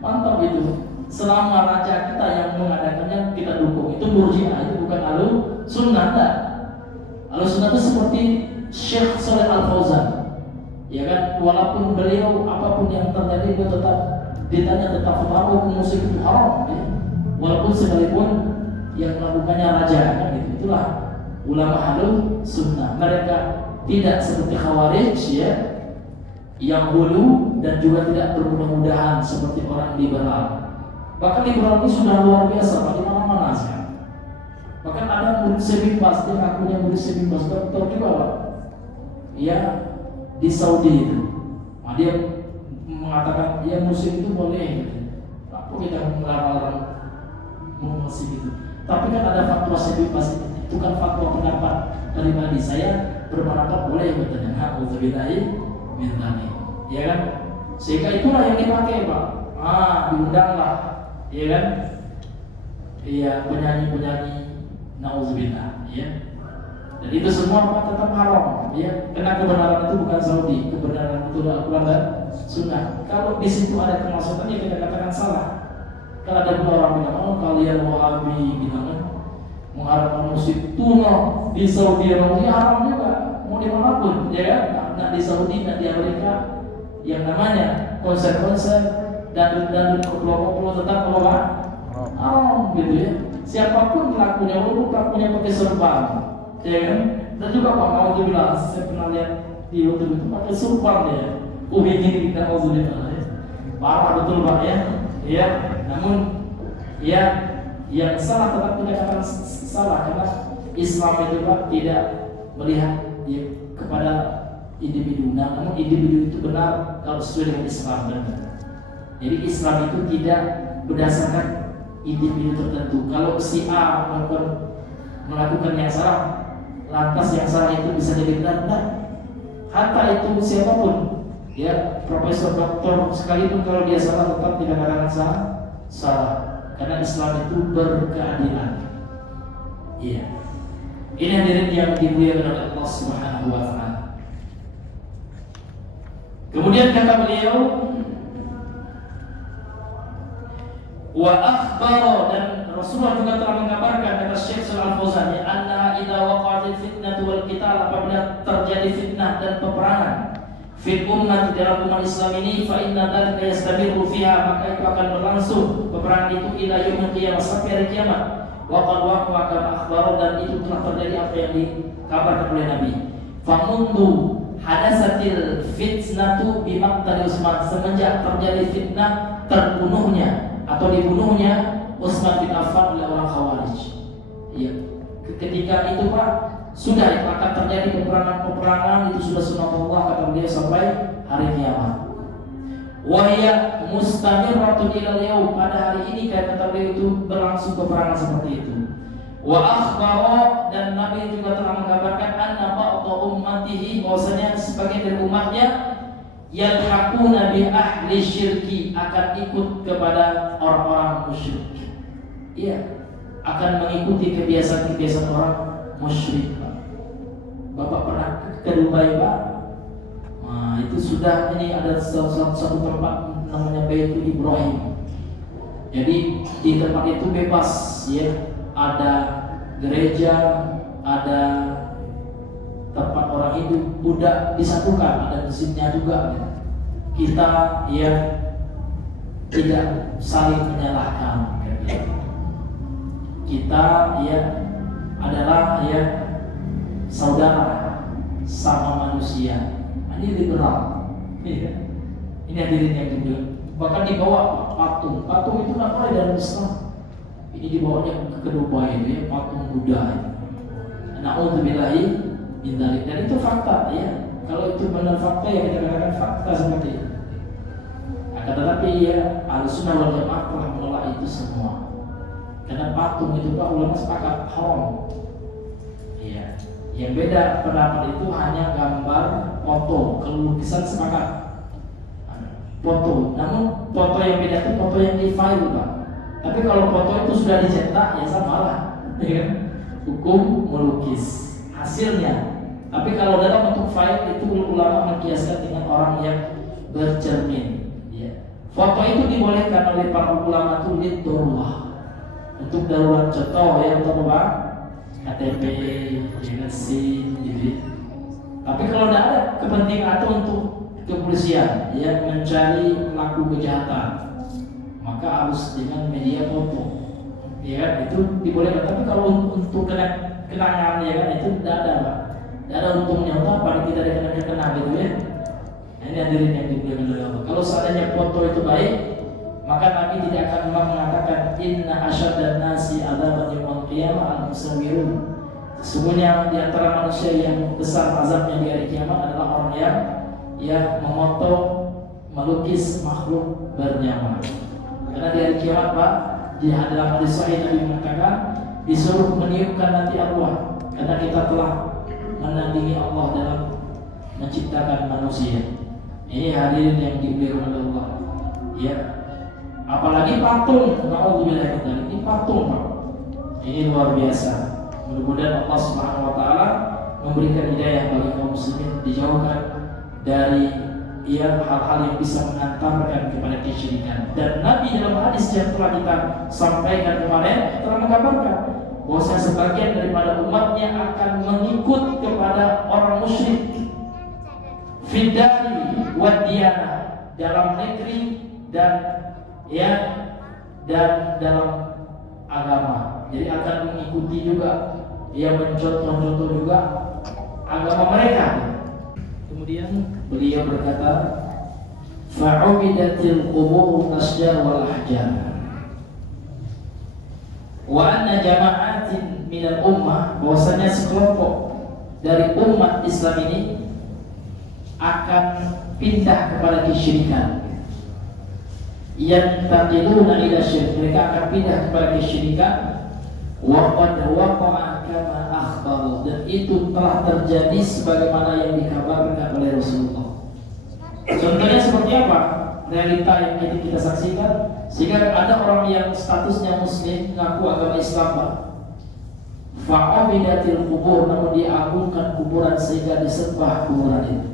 mantap itu. Selama raja kita yang mengadakannya kita dukung, itu Murji'ah, itu bukan Ahlussunnah. Ahlussunnah itu seperti Syekh Shalih Al Fauzan, ya kan? Walaupun beliau apapun yang terjadi, dia tetap ditanya tetap tahu musik itu haram, ya? Walaupun sekalipun yang melakukannya raja, kan gitu. Itulah ulama Ahlussunnah. Mereka tidak seperti Khawarij ya, yang hulu dan juga tidak bermudah-mudahan seperti orang liberal. Bahkan liberal ini sudah luar biasa di mana-mana sekarang. Bahkan ada murid sebebas, dia ngakunya murid sebebas, dokter juga Pak. Ya di Saudi itu, nah, dia mengatakan ya musik itu boleh. Apa kita melarang musik itu? Tapi kan ada fatwa sebebas, itu kan fatwa pendapat pribadi saya berpendapat boleh katanya. Alhamdulillah min dzalik. Ya kan? Sehingga itulah yang dipakai Pak. Diundanglah, ya kan? Iya, penyanyi nauzubillah, ya. Dan itu semua Pak tetap haram, ya. Karena kebenaran itu bukan Saudi, kebenaran itu adalah Al-Quran dan Sunnah. Kalau di situ ada kemasukan, ya kita katakan salah. Kalau ada orang bilang, oh kalian Wahabi bilang mengharamkan musik tuna di Saudi Arabia haram juga, mau dimanapun, ya kan? Nah di Saudi dan di Amerika yang namanya konser-konser dan kelompok tetap haram gitu ya. Siapapun pelakunya, walaupun pelakunya pakai serban, ya kan? Dan juga Pak mau bilang, saya pernah lihat di YouTube itu pakai serban ya. Ini kita mau ya. Parah betul Pak ya. Ya, namun ya yang salah tetap dikatakan salah karena Islam itu Pak tidak melihat ya, kepada individu. Namun individu itu benar kalau sesuai dengan Islam benar. Jadi Islam itu tidak berdasarkan individu tertentu. Kalau si A melakukan yang salah, lantas yang salah itu bisa jadi benar. Hatta itu siapapun, ya profesor, doktor sekalipun kalau dia salah tetap tidak katakan salah. Karena Islam itu berkeadilan. Iya. Ini hadirin yang dimuliakan oleh Allah Subhanahu wa taala. Kemudian kata beliau, wa akhbara, dan Rasulullah juga telah mengabarkan, kata Syekh Shalih Al Fauzan, anna idza waqa'atil fitnatu wal qital, apabila terjadi fitnah dan peperangan fil ummah dalam umat Islam ini, fa inna dzalika yastabiru fiha, maka itu akan berlangsung peperangan itu ila yaumil qiyamah, sampai hari kiamat. Wa qad waqa'a kama akhbara, dan itu telah terjadi apa yang dikabarkan oleh Nabi. Fa mundu hadasatil fitnatu bi maqtal Utsman, semenjak terjadi fitnah terbunuhnya atau dibunuhnya Utsman bin Affan oleh orang Khawarij. Iya. Ketika itu Pak, sudah akan terjadi peperangan itu sudah sunatullah kata beliau sampai hari kiamat. Wahya mustamirratun ilal yaum, pada hari ini kata beliau itu berlangsung peperangan seperti itu. Wa akhbara, dan Nabi juga telah mengkabarkan anna ba'dha ummatihi, bahwasanya sebagian dari umatnya yalhaquna bi ahli syirki, akan ikut kepada orang-orang musyrik. Iya, akan mengikuti kebiasaan-kebiasaan orang musyrik. Bapak pernah ke Dubai, Pak? Nah, itu sudah, ini ada satu tempat namanya Baitul Ibrahim. Jadi di tempat itu bebas, ya, ada gereja, ada tempat orang Hindu, Buddha disatukan, ada masjidnya juga. Kita ya tidak saling menyalahkan. Kita ya adalah ya saudara sama manusia. Ini liberal. Ini hadirin yang dimuliakan. Bahkan dibawa patung. Patung itu nggak boleh dalam Islam. Ini dibawanya ke Dubai, ya, patung Buddha. Na'udzubillahi min dzalik. Dan itu fakta, ya. Kalau itu benar fakta, ya kita katakan fakta seperti itu. Akan tetapi ya Ahlussunnah wal Jamaah telah menolak itu semua. Karena patung itu Pak, ulama sepakat haram. Iya. Yang beda pendapat itu hanya gambar, foto, kalau lukisan sepakat. Foto, namun foto yang beda itu foto yang di file, Pak. Tapi kalau foto itu sudah dicetak, ya sama lah, ya. Hukum melukis hasilnya. Tapi kalau dalam bentuk file itu ulama mengkiaskan dengan orang yang bercermin. Ya. Foto itu dibolehkan oleh para ulama itu lidorwah, untuk darurat. Contoh ya, untuk apa? KTP, SIM, gitu. Tapi kalau tidak ada kepentingan atau untuk kepolisian ya mencari pelaku kejahatan, maka harus dengan media foto, ya itu dibolehkan. Tapi kalau untuk kenangan ya kan, itu tidak ada, Pak. Tidak ada untungnya. Untuk apa kita kenang gitu ya? Nah, ini hadirin yang dimuliakan oleh Allah. Kalau seandainya foto itu baik, maka Nabi tidak akan mengatakan inna asyaddan nasi adzaban yaumil qiyamah al-musawwirun. Sesungguhnya di antara manusia yang besar azabnya di hari kiamat adalah orang yang memotong, melukis makhluk bernyawa. Karena di hari kiamat, Pak, di dalam hadis sahih Nabi mengatakan disuruh meniupkan nanti arwah, karena kita telah menandingi Allah dalam menciptakan manusia. Ini hadirin yang dimuliakan oleh Allah. Ya. Apalagi patung, na'udzubillah, ini patung, Pak. Ini luar biasa. Mudah-mudahan Allah Subhanahu wa taala memberikan hidayah bagi kaum muslimin, dijauhkan dari hal-hal yang bisa mengantarkan kepada kesyirikan. Dan Nabi dalam hadis yang telah kita sampaikan kemarin telah mengkabarkan bahwa sebagian daripada umatnya akan mengikut kepada orang musyrik fidari wa diyana, dalam negeri dan dalam agama. Jadi akan mengikuti juga, mencontoh juga agama mereka. Kemudian beliau berkata, fa'ubidatil qubur asjar wal ahjar, wa anna jama'atin minal ummah, bahwasanya sekelompok dari umat Islam ini akan pindah kepada kesyirikan. Yantaqiluna ila syirk, mereka akan pindah kepada kesyirikan. Wa qad waqa'a kama akhbaru, dan itu telah terjadi sebagaimana yang dikabarkan oleh Rasulullah. Contohnya seperti apa? Realita yang kita saksikan, sehingga ada orang yang statusnya muslim, mengaku agama Islam, fa'abidatil kubur, namun diagungkan kuburan sehingga disembah kuburan itu.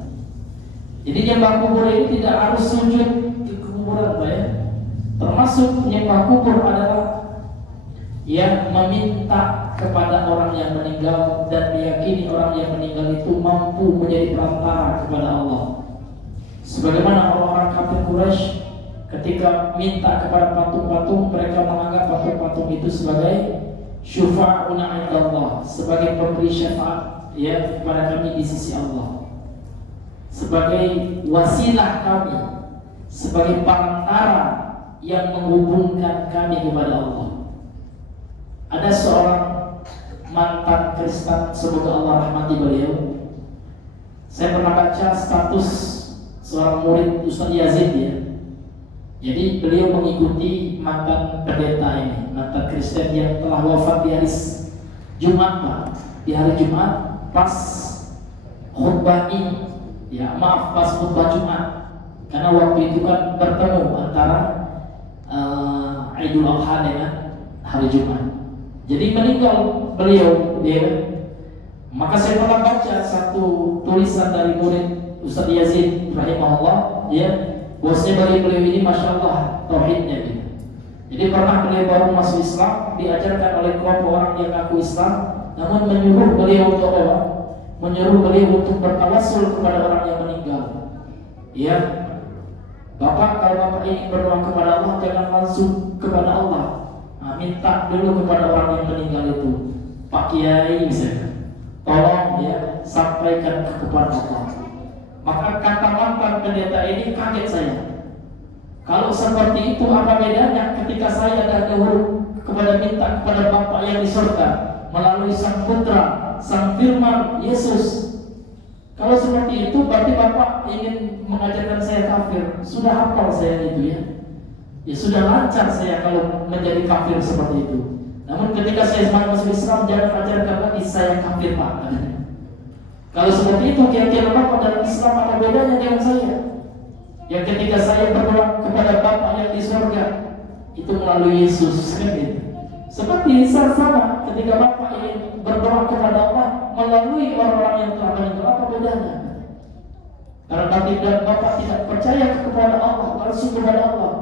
Jadi nyembah kubur ini tidak harus sujud di kuburan, Pak, ya. Termasuk nyembah kubur adalah yang meminta kepada orang yang meninggal dan meyakini orang yang meninggal itu mampu menjadi perantara kepada Allah. Sebagaimana orang-orang kafir Quraisy ketika minta kepada patung-patung, mereka menganggap patung-patung itu sebagai syufa'una 'indallah, sebagai pemberi syafaat kepada kami di sisi Allah, sebagai wasilah kami, sebagai perantara yang menghubungkan kami kepada Allah. Ada seorang mantan Kristen, semoga Allah rahmati beliau. Saya pernah baca status seorang murid Ustaz Yazid, ya. Jadi beliau mengikuti mantan pendeta ini, mantan Kristen yang telah wafat di hari Jumat Pak, di hari Jumat pas khutbah ini, ya maaf pas khutbah Jumat, karena waktu itu kan bertemu antara Idul Adha dengan hari Jumat. Jadi meninggal beliau, ya. Maka saya pernah baca satu tulisan dari murid Ustaz Yazid rahimahullah, ya, bahwasanya beliau ini masya Allah tauhidnya gitu. Jadi pernah beliau baru masuk Islam, diajarkan oleh kelompok orang yang ngaku Islam, namun menyuruh beliau untuk apa? Menyuruh beliau untuk bertawassul kepada orang yang meninggal. Ya, Bapak kalau Bapak ingin berdoa kepada Allah jangan langsung kepada Allah. Nah, minta dulu kepada orang yang meninggal itu. Pak Kiai misalnya, tolong ya sampaikan kepada Allah. Maka kata mantan pendeta ini kaget saya. Kalau seperti itu apa bedanya ketika saya dahulu kepada minta kepada Bapa yang di surga melalui Sang Putra, Sang Firman, Yesus. Kalau seperti itu berarti Bapak ingin mengajarkan saya kafir. Sudah hafal saya itu ya. Ya sudah lancar saya kalau menjadi kafir seperti itu. Namun ketika saya masuk Islam jangan ajarkan lagi saya kafir Pak. Kalau seperti itu kira-kira Bapak dalam Islam apa bedanya dengan saya? Yang ketika saya berdoa kepada Bapa yang di surga itu melalui Yesus kan gitu. Seperti sama ketika Bapak ingin berdoa kepada Allah melalui orang-orang yang telah meninggal, apa bedanya? Karena tidak Bapak tidak percaya kepada Allah, langsung kepada Allah,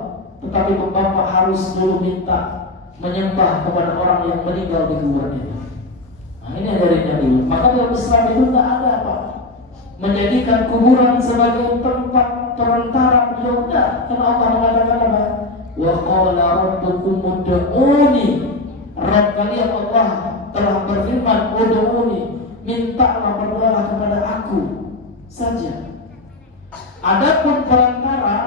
tetapi Bapak harus dulu minta menyembah kepada orang yang meninggal di kuburan itu. Nah, ini ajarannya dulu. Maka dalam Islam itu tidak ada apa menjadikan kuburan sebagai tempat perantara jodoh. Karena Allah mengatakan apa? Wa qala rabbukum ud'uni. Rabb kalian Allah telah berfirman ud'uni, mintalah berdoa kepada aku saja. Adapun perantara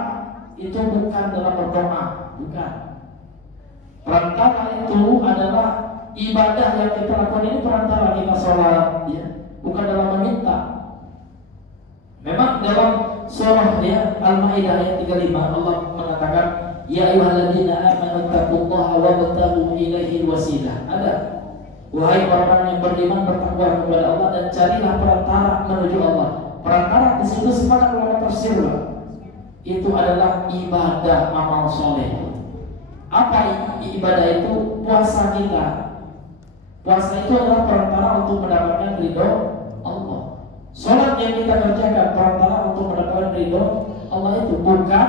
itu bukan dalam berdoa, bukan. Perantara itu adalah ibadah yang kita lakukan, ini perantara kita sholat, ya, bukan dalam meminta. Memang dalam surah ya Al-Maidah ayat 35 Allah mengatakan ya ayyuhalladzina amanu taqullaha wabtaghu ilaihi wasilah. Ada, wahai orang yang beriman bertakwa kepada Allah dan carilah perantara menuju Allah. Perantara di situ sepakat ulama tafsir itu adalah ibadah amal soleh. Apa ibadah itu? Puasa kita. Puasa itu adalah perantara untuk mendapatkan ridho Allah. Salat yang kita kerjakan perantara untuk mendapatkan ridho Allah itu, bukan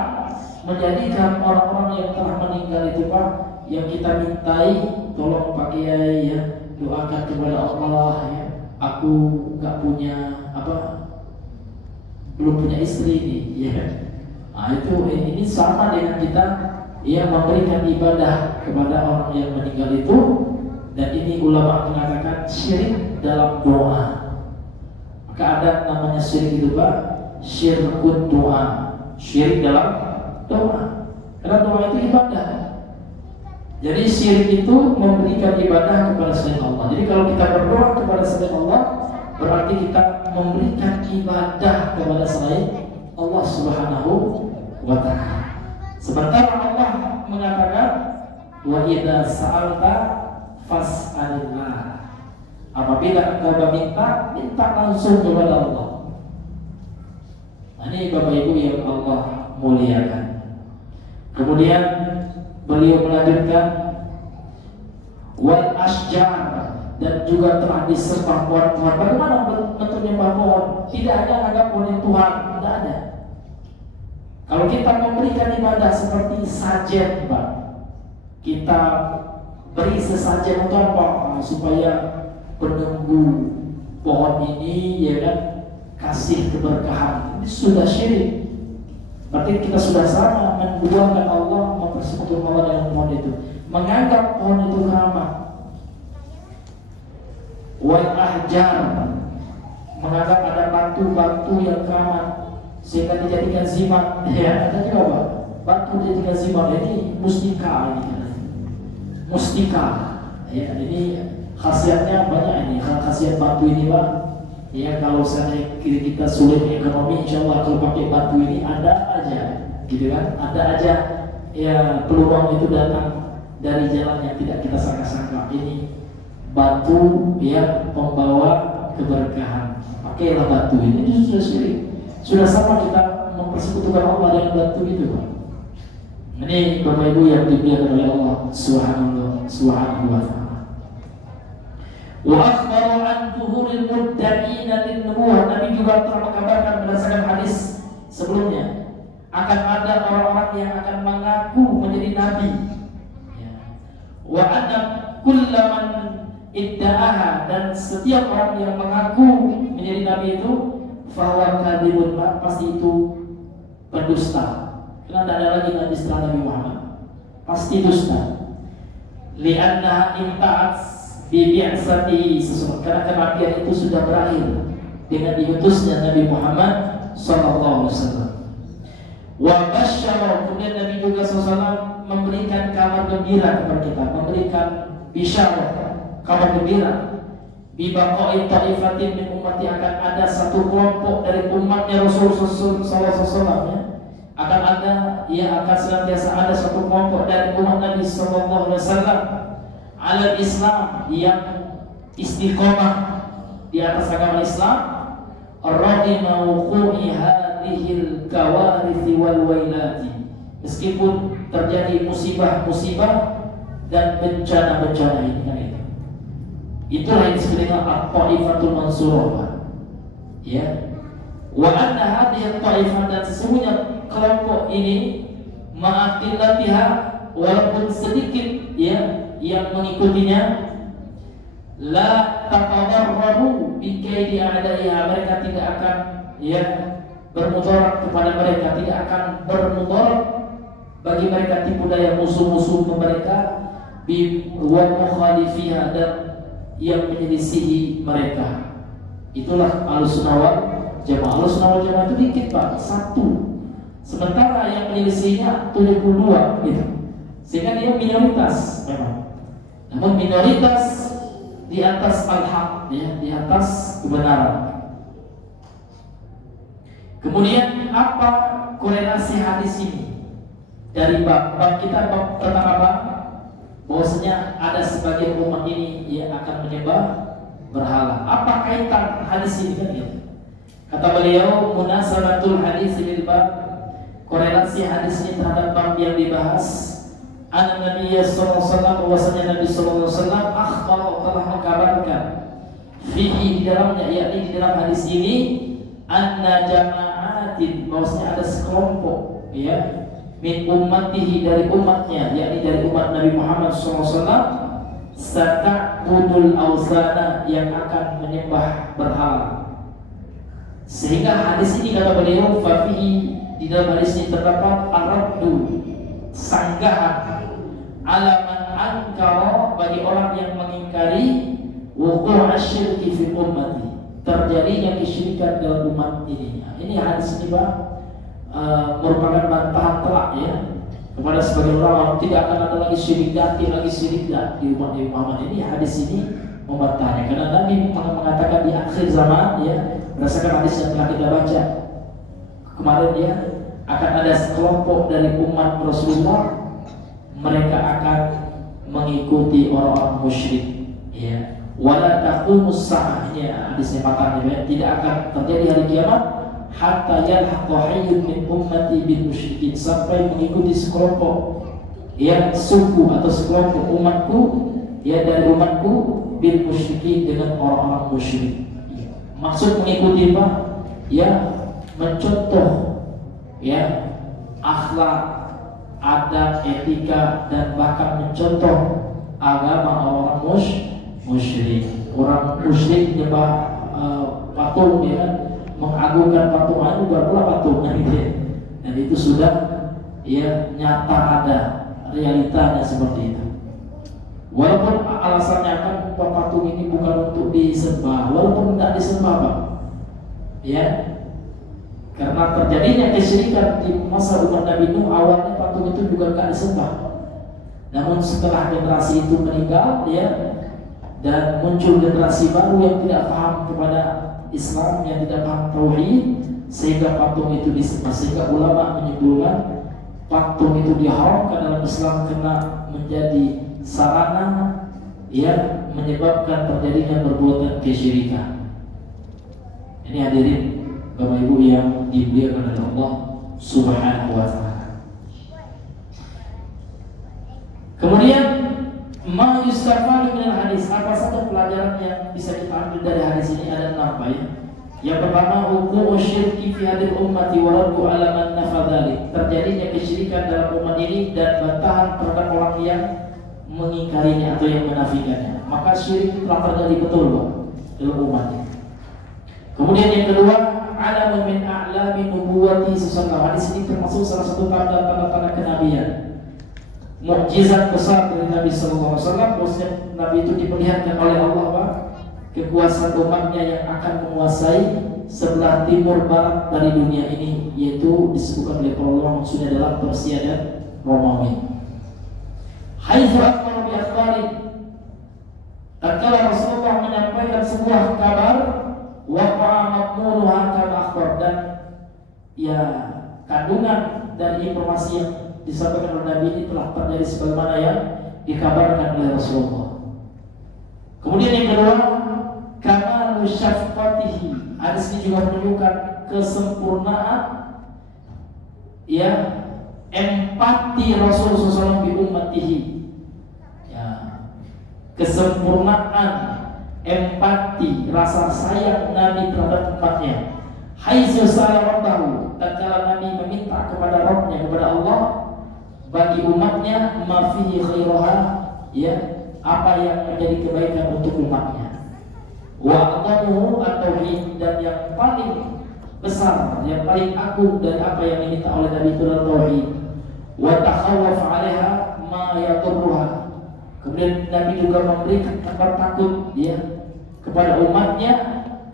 menjadikan orang-orang yang telah meninggal itu Pak yang kita mintai tolong Pak Kiai ya doakan kepada Allah ya. Aku nggak punya belum punya istri nih ya. Nah itu ini sama dengan kita yang memberikan ibadah kepada orang yang meninggal itu, dan ini ulama mengatakan syirik dalam doa. Maka ada namanya syirik itu Pak, syirkun doa, syirik dalam doa. Karena doa itu ibadah. Jadi syirik itu memberikan ibadah kepada selain Allah. Jadi kalau kita berdoa kepada selain Allah, berarti kita memberikan ibadah kepada selain Allah Subhanahu wa ta'ala. Sementara Allah mengatakan wa idza sa'alta fas'alillah. Apabila engkau minta langsung kepada Allah. Nah, ini Bapak Ibu yang Allah muliakan. Kemudian beliau melanjutkan wal asjar, dan juga telah disembah pohon-pohon. Bagaimana bentuk menyembah pohon? Tidak ada anggap pohon Tuhan, tidak ada. Kalau kita memberikan ibadah seperti sajen, Pak, kita beri sesajen untuk apa? Supaya penunggu pohon ini ya kan kasih keberkahan. Ini sudah syirik. Berarti kita sudah sama menduakan Allah, mempersekutukan Allah dengan pohon itu, menganggap pohon itu keramat. Wal ahjar, menganggap ada batu-batu yang keramat sehingga dijadikan zimat. Ya, ada juga Pak, batu dijadikan zimat. Ini mustika ini. Mustika. Ya, ini khasiatnya banyak ini. Khasiat batu ini Pak. Ya, kalau misalnya kita sulit ekonomi, insya Allah kalau pakai batu ini ada aja, gitu kan? Ada aja ya peluang itu datang dari jalan yang tidak kita sangka-sangka. Ini batu yang membawa keberkahan. Pakailah batu ini sudah syirik. Sudah sama kita mempersekutukan Allah dengan batu itu, Pak. Ini Bapak Ibu yang dimuliakan oleh Allah Subhanahu wa ta'ala. Wa akhbaru an tuhuril mudda'ina lin-nubuwah. Nabi juga telah mengabarkan berdasarkan hadis sebelumnya akan ada orang-orang yang akan mengaku menjadi nabi. Wa anna kullaman idda'aha, dan setiap orang yang mengaku menjadi nabi itu fahuwa kadhibun, pasti itu pendusta. Karena tidak ada lagi nabi setelah Nabi Muhammad, pasti dusta. Lianna inta'at bi bi'satihi, karena kenabian itu sudah berakhir dengan diutusnya Nabi Muhammad sallallahu alaihi wasallam. Wa basyara, kemudian Nabi juga sallallahu memberikan kabar gembira kepada kita, memberikan bisyarah, kabar gembira. Bi baqa'i ta'ifatin min ummati, akan ada satu kelompok dari umatnya Rasulullah sallallahu alaihi wasallam, ya. Akan ada, ya, akan senantiasa ada satu kelompok dari umat Nabi sallallahu alaihi wasallam ala Islam, yang istiqomah di atas agama Islam, ar-rahima wuqu'i hadhil kawarithi wal wailati, meskipun terjadi musibah-musibah dan bencana-bencana ini, kan itu. Itulah yang disebut dengan at-taifatul mansurah, ya. Wa anna hadhihi at-taifah, dan sesungguhnya kelompok ini ma'aqillatiha, walaupun sedikit, ya, yang mengikutinya, la taqadarraru bi kaidi a'daiha, mereka tidak akan, ya, bermudarat kepada mereka, tidak akan bermudarat bagi mereka tipu daya musuh-musuh mereka, bi wa mukhalifiha, dan yang menyelisihi mereka. Itulah Ahlussunnah wal Jamaah. Ahlussunnah wal Jamaah itu dikit, Pak, satu. Sementara yang menyelisihinya 72 gitu. Sehingga dia minoritas memang. Namun minoritas di atas al-haq, ya, di atas kebenaran. Kemudian apa korelasi hadis ini dari bab kita tentang apa? Bahwasanya ada sebagian umat ini yang akan menyembah berhala. Apa kaitan hadis ini kan gitu? Kata beliau, munasabatul hadis bil bab, korelasi hadis ini terhadap bab yang dibahas. An Nabi sallallahu alaihi wasallam, bahwasanya Nabi sallallahu alaihi wasallam akhbar, telah mengkabarkan fihi, di dalamnya, yakni di dalam hadis ini, anna jama'atin, bahwasanya ada sekelompok, ya, min ummatihi, dari umatnya, yakni dari umat Nabi Muhammad SAW, sata'budul awzana, yang akan menyembah berhala. Sehingga hadis ini, kata beliau, fafihi, di dalam hadis ini terdapat ar-raddu, sanggahan, alaman ankara, bagi orang yang mengingkari wuqu' asyirki fi ummati, terjadinya kesyirikan dalam umat ini. Ini hadis ini, Pak, merupakan bantahan telak, ya, kepada sebagian orang tidak akan ada lagi syirik dati, lagi syirik di umat Muhammad ini. Hadis ini membantahnya, karena Nabi mengatakan di akhir zaman, ya, berdasarkan hadis yang telah kita baca kemarin, ya, akan ada sekelompok dari umat Rasulullah, mereka akan mengikuti orang-orang musyrik, ya. Wala taqumus sa'ah, ya, hadisnya matanya, ya, tidak akan terjadi hari kiamat hatta yalhaqu hayyun min ummati bil musyrikin, sampai mengikuti sekelompok, ya, suku atau sekelompok umatku, ya, dari umatku, bil musyrikin, dengan orang-orang musyrik. Maksud mengikuti, Pak, ya, mencontoh, ya, akhlak, adab, etika, dan bahkan mencontoh agama orang musyrik. Orang musyrik menyembah patung, ya kan, mengagungkan patung, itu barulah patung, gitu, ya. Dan itu sudah, ya, nyata ada realitanya seperti itu. Walaupun alasannya kan patung ini bukan untuk disembah, walaupun tidak disembah, Pak, ya, karena terjadinya kesyirikan di masa umat Nabi Nuh, awalnya patung itu juga tidak disembah. Namun setelah generasi itu meninggal, ya, dan muncul generasi baru yang tidak paham kepada Islam, yang tidak paham tauhid, sehingga patung itu disembah. Sehingga ulama menyimpulkan patung itu diharamkan dalam Islam karena menjadi sarana yang menyebabkan terjadinya perbuatan kesyirikan. Ini hadirin Bapak Ibu yang dimuliakan oleh Allah Subhanahu wa taala. Kemudian ma yustafadu minal hadis, apa saja pelajaran yang bisa kita ambil dari hadis ini? Ada 6 ya. Yang pertama, hukum syirki fi hadil ummati wa raddu ala man nafadhalik. Terjadinya kesyirikan dalam umat ini dan bantahan terhadap orang yang mengingkarinya atau yang menafikannya. Maka syirik telah terjadi betul dalam umat ini. Kemudian yang kedua, alamun min a'lami nubuwati sallallahu. Hadis ini termasuk salah satu tanda-tanda kenabian. Mukjizat besar dari Nabi sallallahu alaihi wasallam. Maksudnya Nabi itu diperlihatkan oleh Allah kekuasaan umatnya yang akan menguasai sebelah timur barat dari dunia ini, yaitu disebutkan oleh para ulama maksudnya adalah Persia dan Romawi. Haitsu akhbara bi akhbari, tatkala Rasulullah menyampaikan sebuah kabar, waqa'a madmunuha kama akhbar, dan ya kandungan dari informasi yang disampaikan oleh Nabi ini telah terjadi sebagaimana yang dikabarkan oleh Rasulullah. Kemudian yang kedua, kamalu syafqatihi. Hadis ini juga menunjukkan kesempurnaan ya empati Rasulullah SAW bi ummatihi. Ya, kesempurnaan empati, rasa sayang Nabi terhadap umatnya. Haitsu sa'ala rabbahu, tatkala Nabi meminta kepada Rabbnya, kepada Allah, bagi umatnya ma fihi khairaha, ya, apa yang menjadi kebaikan untuk umatnya. Wa aqamuhu at-tauhid, dan yang paling besar, yang paling agung dari apa yang diminta oleh Nabi itu adalah tauhid. Wa takhawwaf 'alaiha ma yadurruha. Kemudian Nabi juga memberikan kabar takut ya kepada umatnya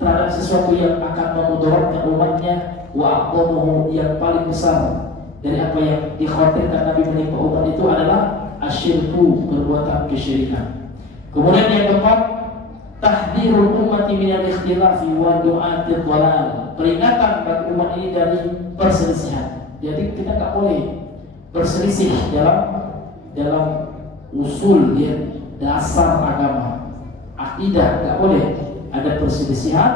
terhadap sesuatu yang akan memudaratkan umatnya. Wa aqamuhu, yang paling besar dari apa yang dikhawatirkan Nabi menimpa umat itu adalah asyirku, perbuatan kesyirikan. Kemudian yang keempat, tahdhirul ummati minal ikhtilafi wa du'atil dhalal. Peringatan bagi umat ini dari perselisihan. Jadi kita tak boleh berselisih dalam usul ya, dasar agama, akidah, tak boleh ada perselisihan.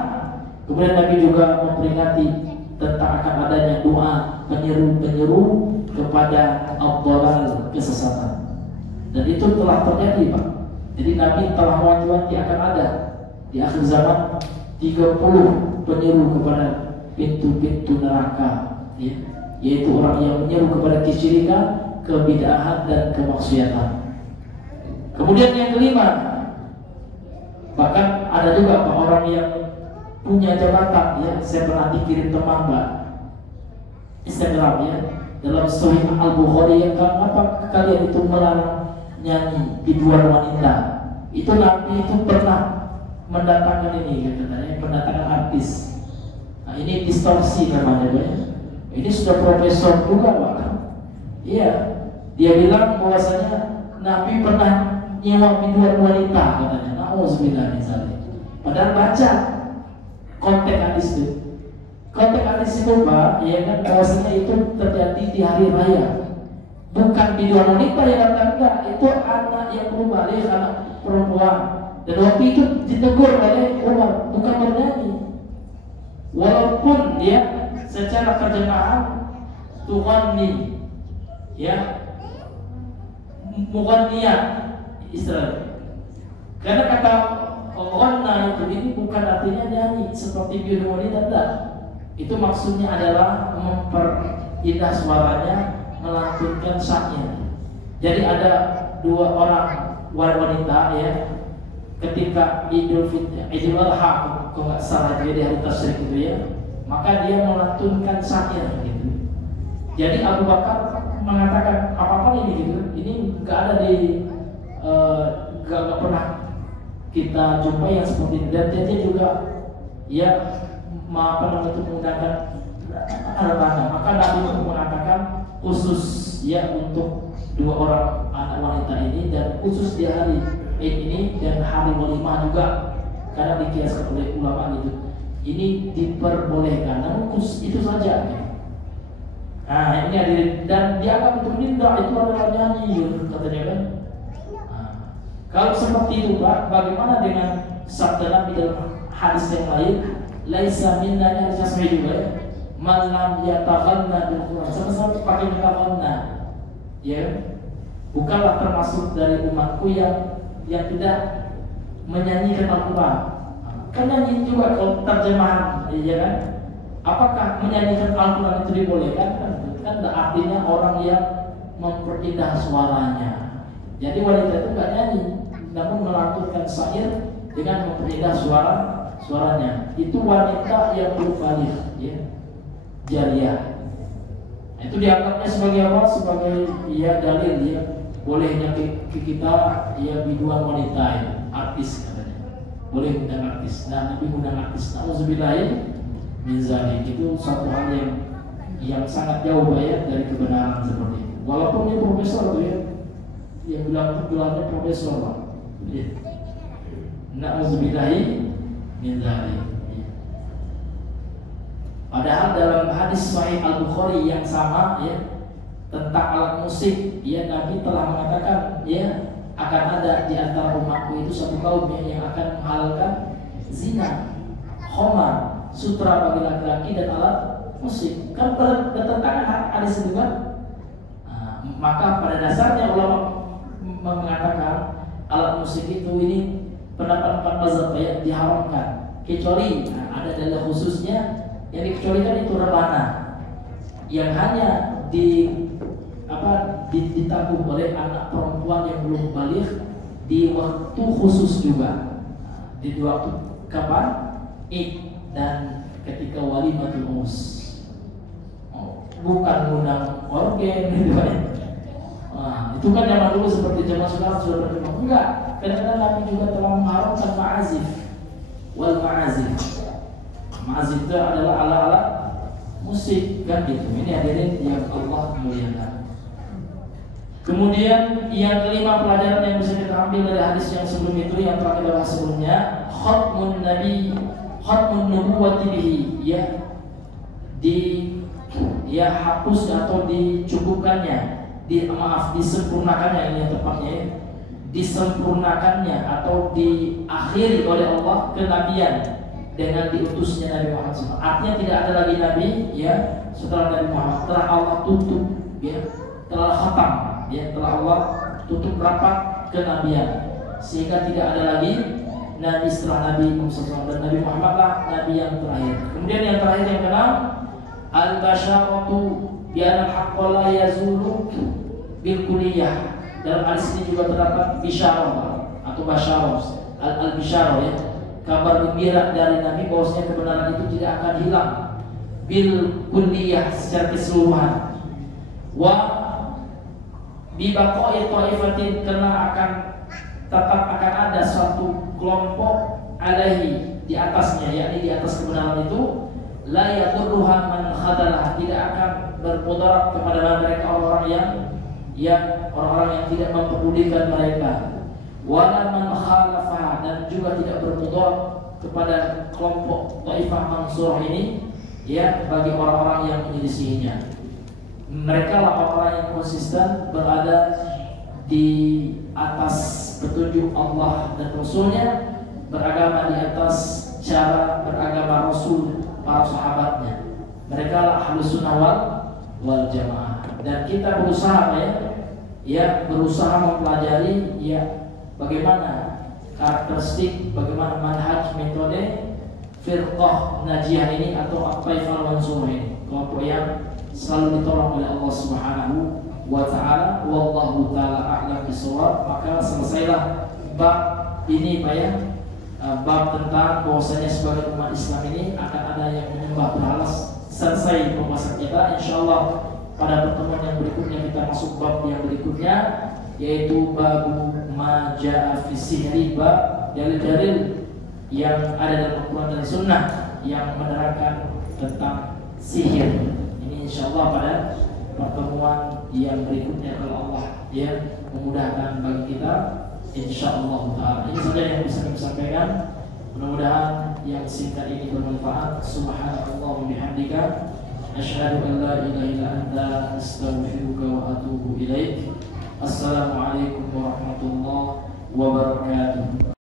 Kemudian Nabi juga memperingati tentang akan adanya doa penyeru kepada ad-dhalal, kesesatan. Dan itu telah terjadi, Pak. Jadi Nabi telah mewanti-wanti akan ada di akhir zaman 30 penyeru kepada pintu-pintu neraka ya, yaitu orang yang menyeru kepada kesyirikan, kebid'ahan dan kemaksiatan. Kemudian yang kelima, bahkan ada juga Pak orang yang punya jabatan ya, saya pernah dikirim teman Pak Instagram ya, dalam Sahih Al-Bukhari yang apa kalian itu melarang nyanyi biduan wanita. Itu Nabi itu pernah mendatangkan ini katanya, mendatangkan artis. Nah ini distorsi namanya Pak ya. Ini sudah profesor juga Pak. Iya, dia bilang bahwasanya Nabi pernah nyewa biduan wanita katanya. Nauzubillah min dzalik. Padahal baca konteks hadis itu. Konteks hadis itu Pak, ya kan, bahwasanya itu terjadi di hari raya. Bukan biduan wanita yang datang, enggak, itu anak yang belum balik, anak perempuan. Dan waktu itu ditegur oleh Umar, bukan bernyanyi. Walaupun dia secara terjemahan tughani ya, mughanniyah Israel. Karena kata ghanna itu ini bukan artinya nyanyi seperti biduan wanita, enggak. Itu maksudnya adalah memperindah suaranya, melantunkan syair. Jadi ada dua orang wanita ya, ketika Idul Adha, kalau nggak salah dia di hari tasyrik itu ya, maka dia melantunkan syair gitu. Jadi Abu Bakar mengatakan apa ini gitu, ini nggak ada di nggak pernah kita jumpai yang seperti ini. Dan dia juga ya itu menggunakan anak-anak. Maka Nabi mengatakan khusus ya untuk dua orang anak wanita ini, dan khusus di hari Eid ini dan hari walimah juga, karena dikiaskan oleh ulama gitu. Ini diperbolehkan, namun khusus itu saja. Nah ini ada, dan dianggap untuk nindak itu adalah nyanyi katanya kan. Nah, Kalau seperti itu Pak, bagaimana dengan sabda Nabi dalam hadis yang lain, laisa minna yang saya juga ya, man lam yataghanna bil Quran, sama-sama pakai yataghanna, ya, bukanlah termasuk dari umatku yang tidak menyanyikan Al-Quran. Kan nyanyi juga kalau terjemahan, ya kan? Apakah menyanyikan Al-Quran itu dibolehkan? Kan artinya orang yang memperindah suaranya. Jadi wanita itu nggak nyanyi, namun melantunkan syair dengan memperindah suaranya. Itu wanita yang belum balik, ya, jariyah. Itu dianggapnya sebagai apa? Sebagai ya dalil ya bolehnya kita ya biduan wanita ya, artis katanya. Boleh undang artis. Nah, Nabi undang artis. Nauzubillahi min zalik. Itu satu hal yang sangat jauh ya dari kebenaran seperti itu. Walaupun dia profesor tuh ya, yang bilang gelarnya profesor Pak. Ya. Nauzubillahi min zalik. Padahal dalam hadis Sahih Al-Bukhari yang sama ya tentang alat musik, ya Nabi telah mengatakan ya akan ada di antara umatku itu satu kaum yang akan menghalalkan zina, khamar, sutra bagi laki-laki dan alat musik. Kan bertentangan hadis itu kan? Nah, maka pada dasarnya ulama mengatakan alat musik itu ini pendapat mazhab ya diharamkan kecuali ada dalil khususnya. Yang dikecualikan itu rebana yang hanya ditanggung oleh anak perempuan yang belum balik di waktu khusus juga, di waktu kapan? Id dan ketika walimatul urs. Bukan undang organ gitu kan. Itu kan zaman dulu seperti zaman sekarang sudah berkembang. Enggak, kadang-kadang Nabi juga telah mengharamkan ma'azif wal ma'azif. Ma'azif itu adalah alat-alat musik kan gitu. Ini hadirin yang Allah muliakan. Kemudian yang kelima pelajaran yang bisa kita ambil dari hadis yang sebelum itu yang telah kita bahas sebelumnya, khatmun nabi, khatmun nubuwwati bihi, ya hapus atau dicukupkannya, disempurnakannya, ini yang tepatnya ya, disempurnakannya atau diakhiri oleh Allah kenabian dengan diutusnya Nabi Muhammad SAW. Artinya tidak ada lagi Nabi ya setelah Nabi Muhammad, telah Allah tutup ya, telah khatam ya, telah Allah tutup rapat kenabian sehingga tidak ada lagi Nabi setelah Nabi Muhammad SAW, dan Nabi Muhammad lah Nabi yang terakhir. Kemudian yang terakhir yang keenam, al-basyaratu bi anal haqqa la yazulu bil kulliyah. Dalam hadis ini juga terdapat bisyarah atau basyarah, al-bisyarah ya, kabar gembira dari Nabi bahwasanya kebenaran itu tidak akan hilang bil kulliyah secara keseluruhan. Wa bi baqa'i thaifatin, karena tetap akan ada suatu kelompok alaihi di atasnya, yakni di atas kebenaran itu, la yadurruha man khadalah, tidak akan bermudarat kepada mereka orang-orang yang tidak memperdulikan mereka. Wala man khalafa, dan juga tidak bermudarat kepada kelompok Taifah Mansurah ini ya, bagi orang-orang yang menyelisihinya. Mereka lah orang-orang yang konsisten berada di atas petunjuk Allah dan Rasulnya, beragama di atas cara beragama Rasul para sahabatnya. Mereka lah Ahlus Sunnah wal Jamaah. Dan kita berusaha berusaha mempelajari ya bagaimana karakteristik, bagaimana manhaj, metode firqah najiyah ini atau at-taifah mansurah ini, kelompok yang selalu ditolong oleh Allah Subhanahu wa taala. Wallahu taala a'lam bishawab. Maka selesailah bab ini Pak ya, bab tentang bahwasanya sebagai umat Islam ini akan ada yang menyembah berhala. Selesai pembahasan kita, insyaallah pada pertemuan yang berikutnya kita masuk bab yang berikutnya, yaitu babu ma jaa fi sihri, bab dalil-dalil yang ada dalam Al-Quran dan Sunnah yang menerangkan tentang sihir. Ini insyaallah pada pertemuan yang berikutnya kalau Allah ya memudahkan bagi kita, insyaallah taala. Ini saja yang bisa kami sampaikan. Mudah-mudahan yang singkat ini bermanfaat. Subhanallah wa bihamdika, asyhadu an la ilaha illa anta, astaghfiruka wa atubu ilaik. Assalamualaikum warahmatullahi wabarakatuh.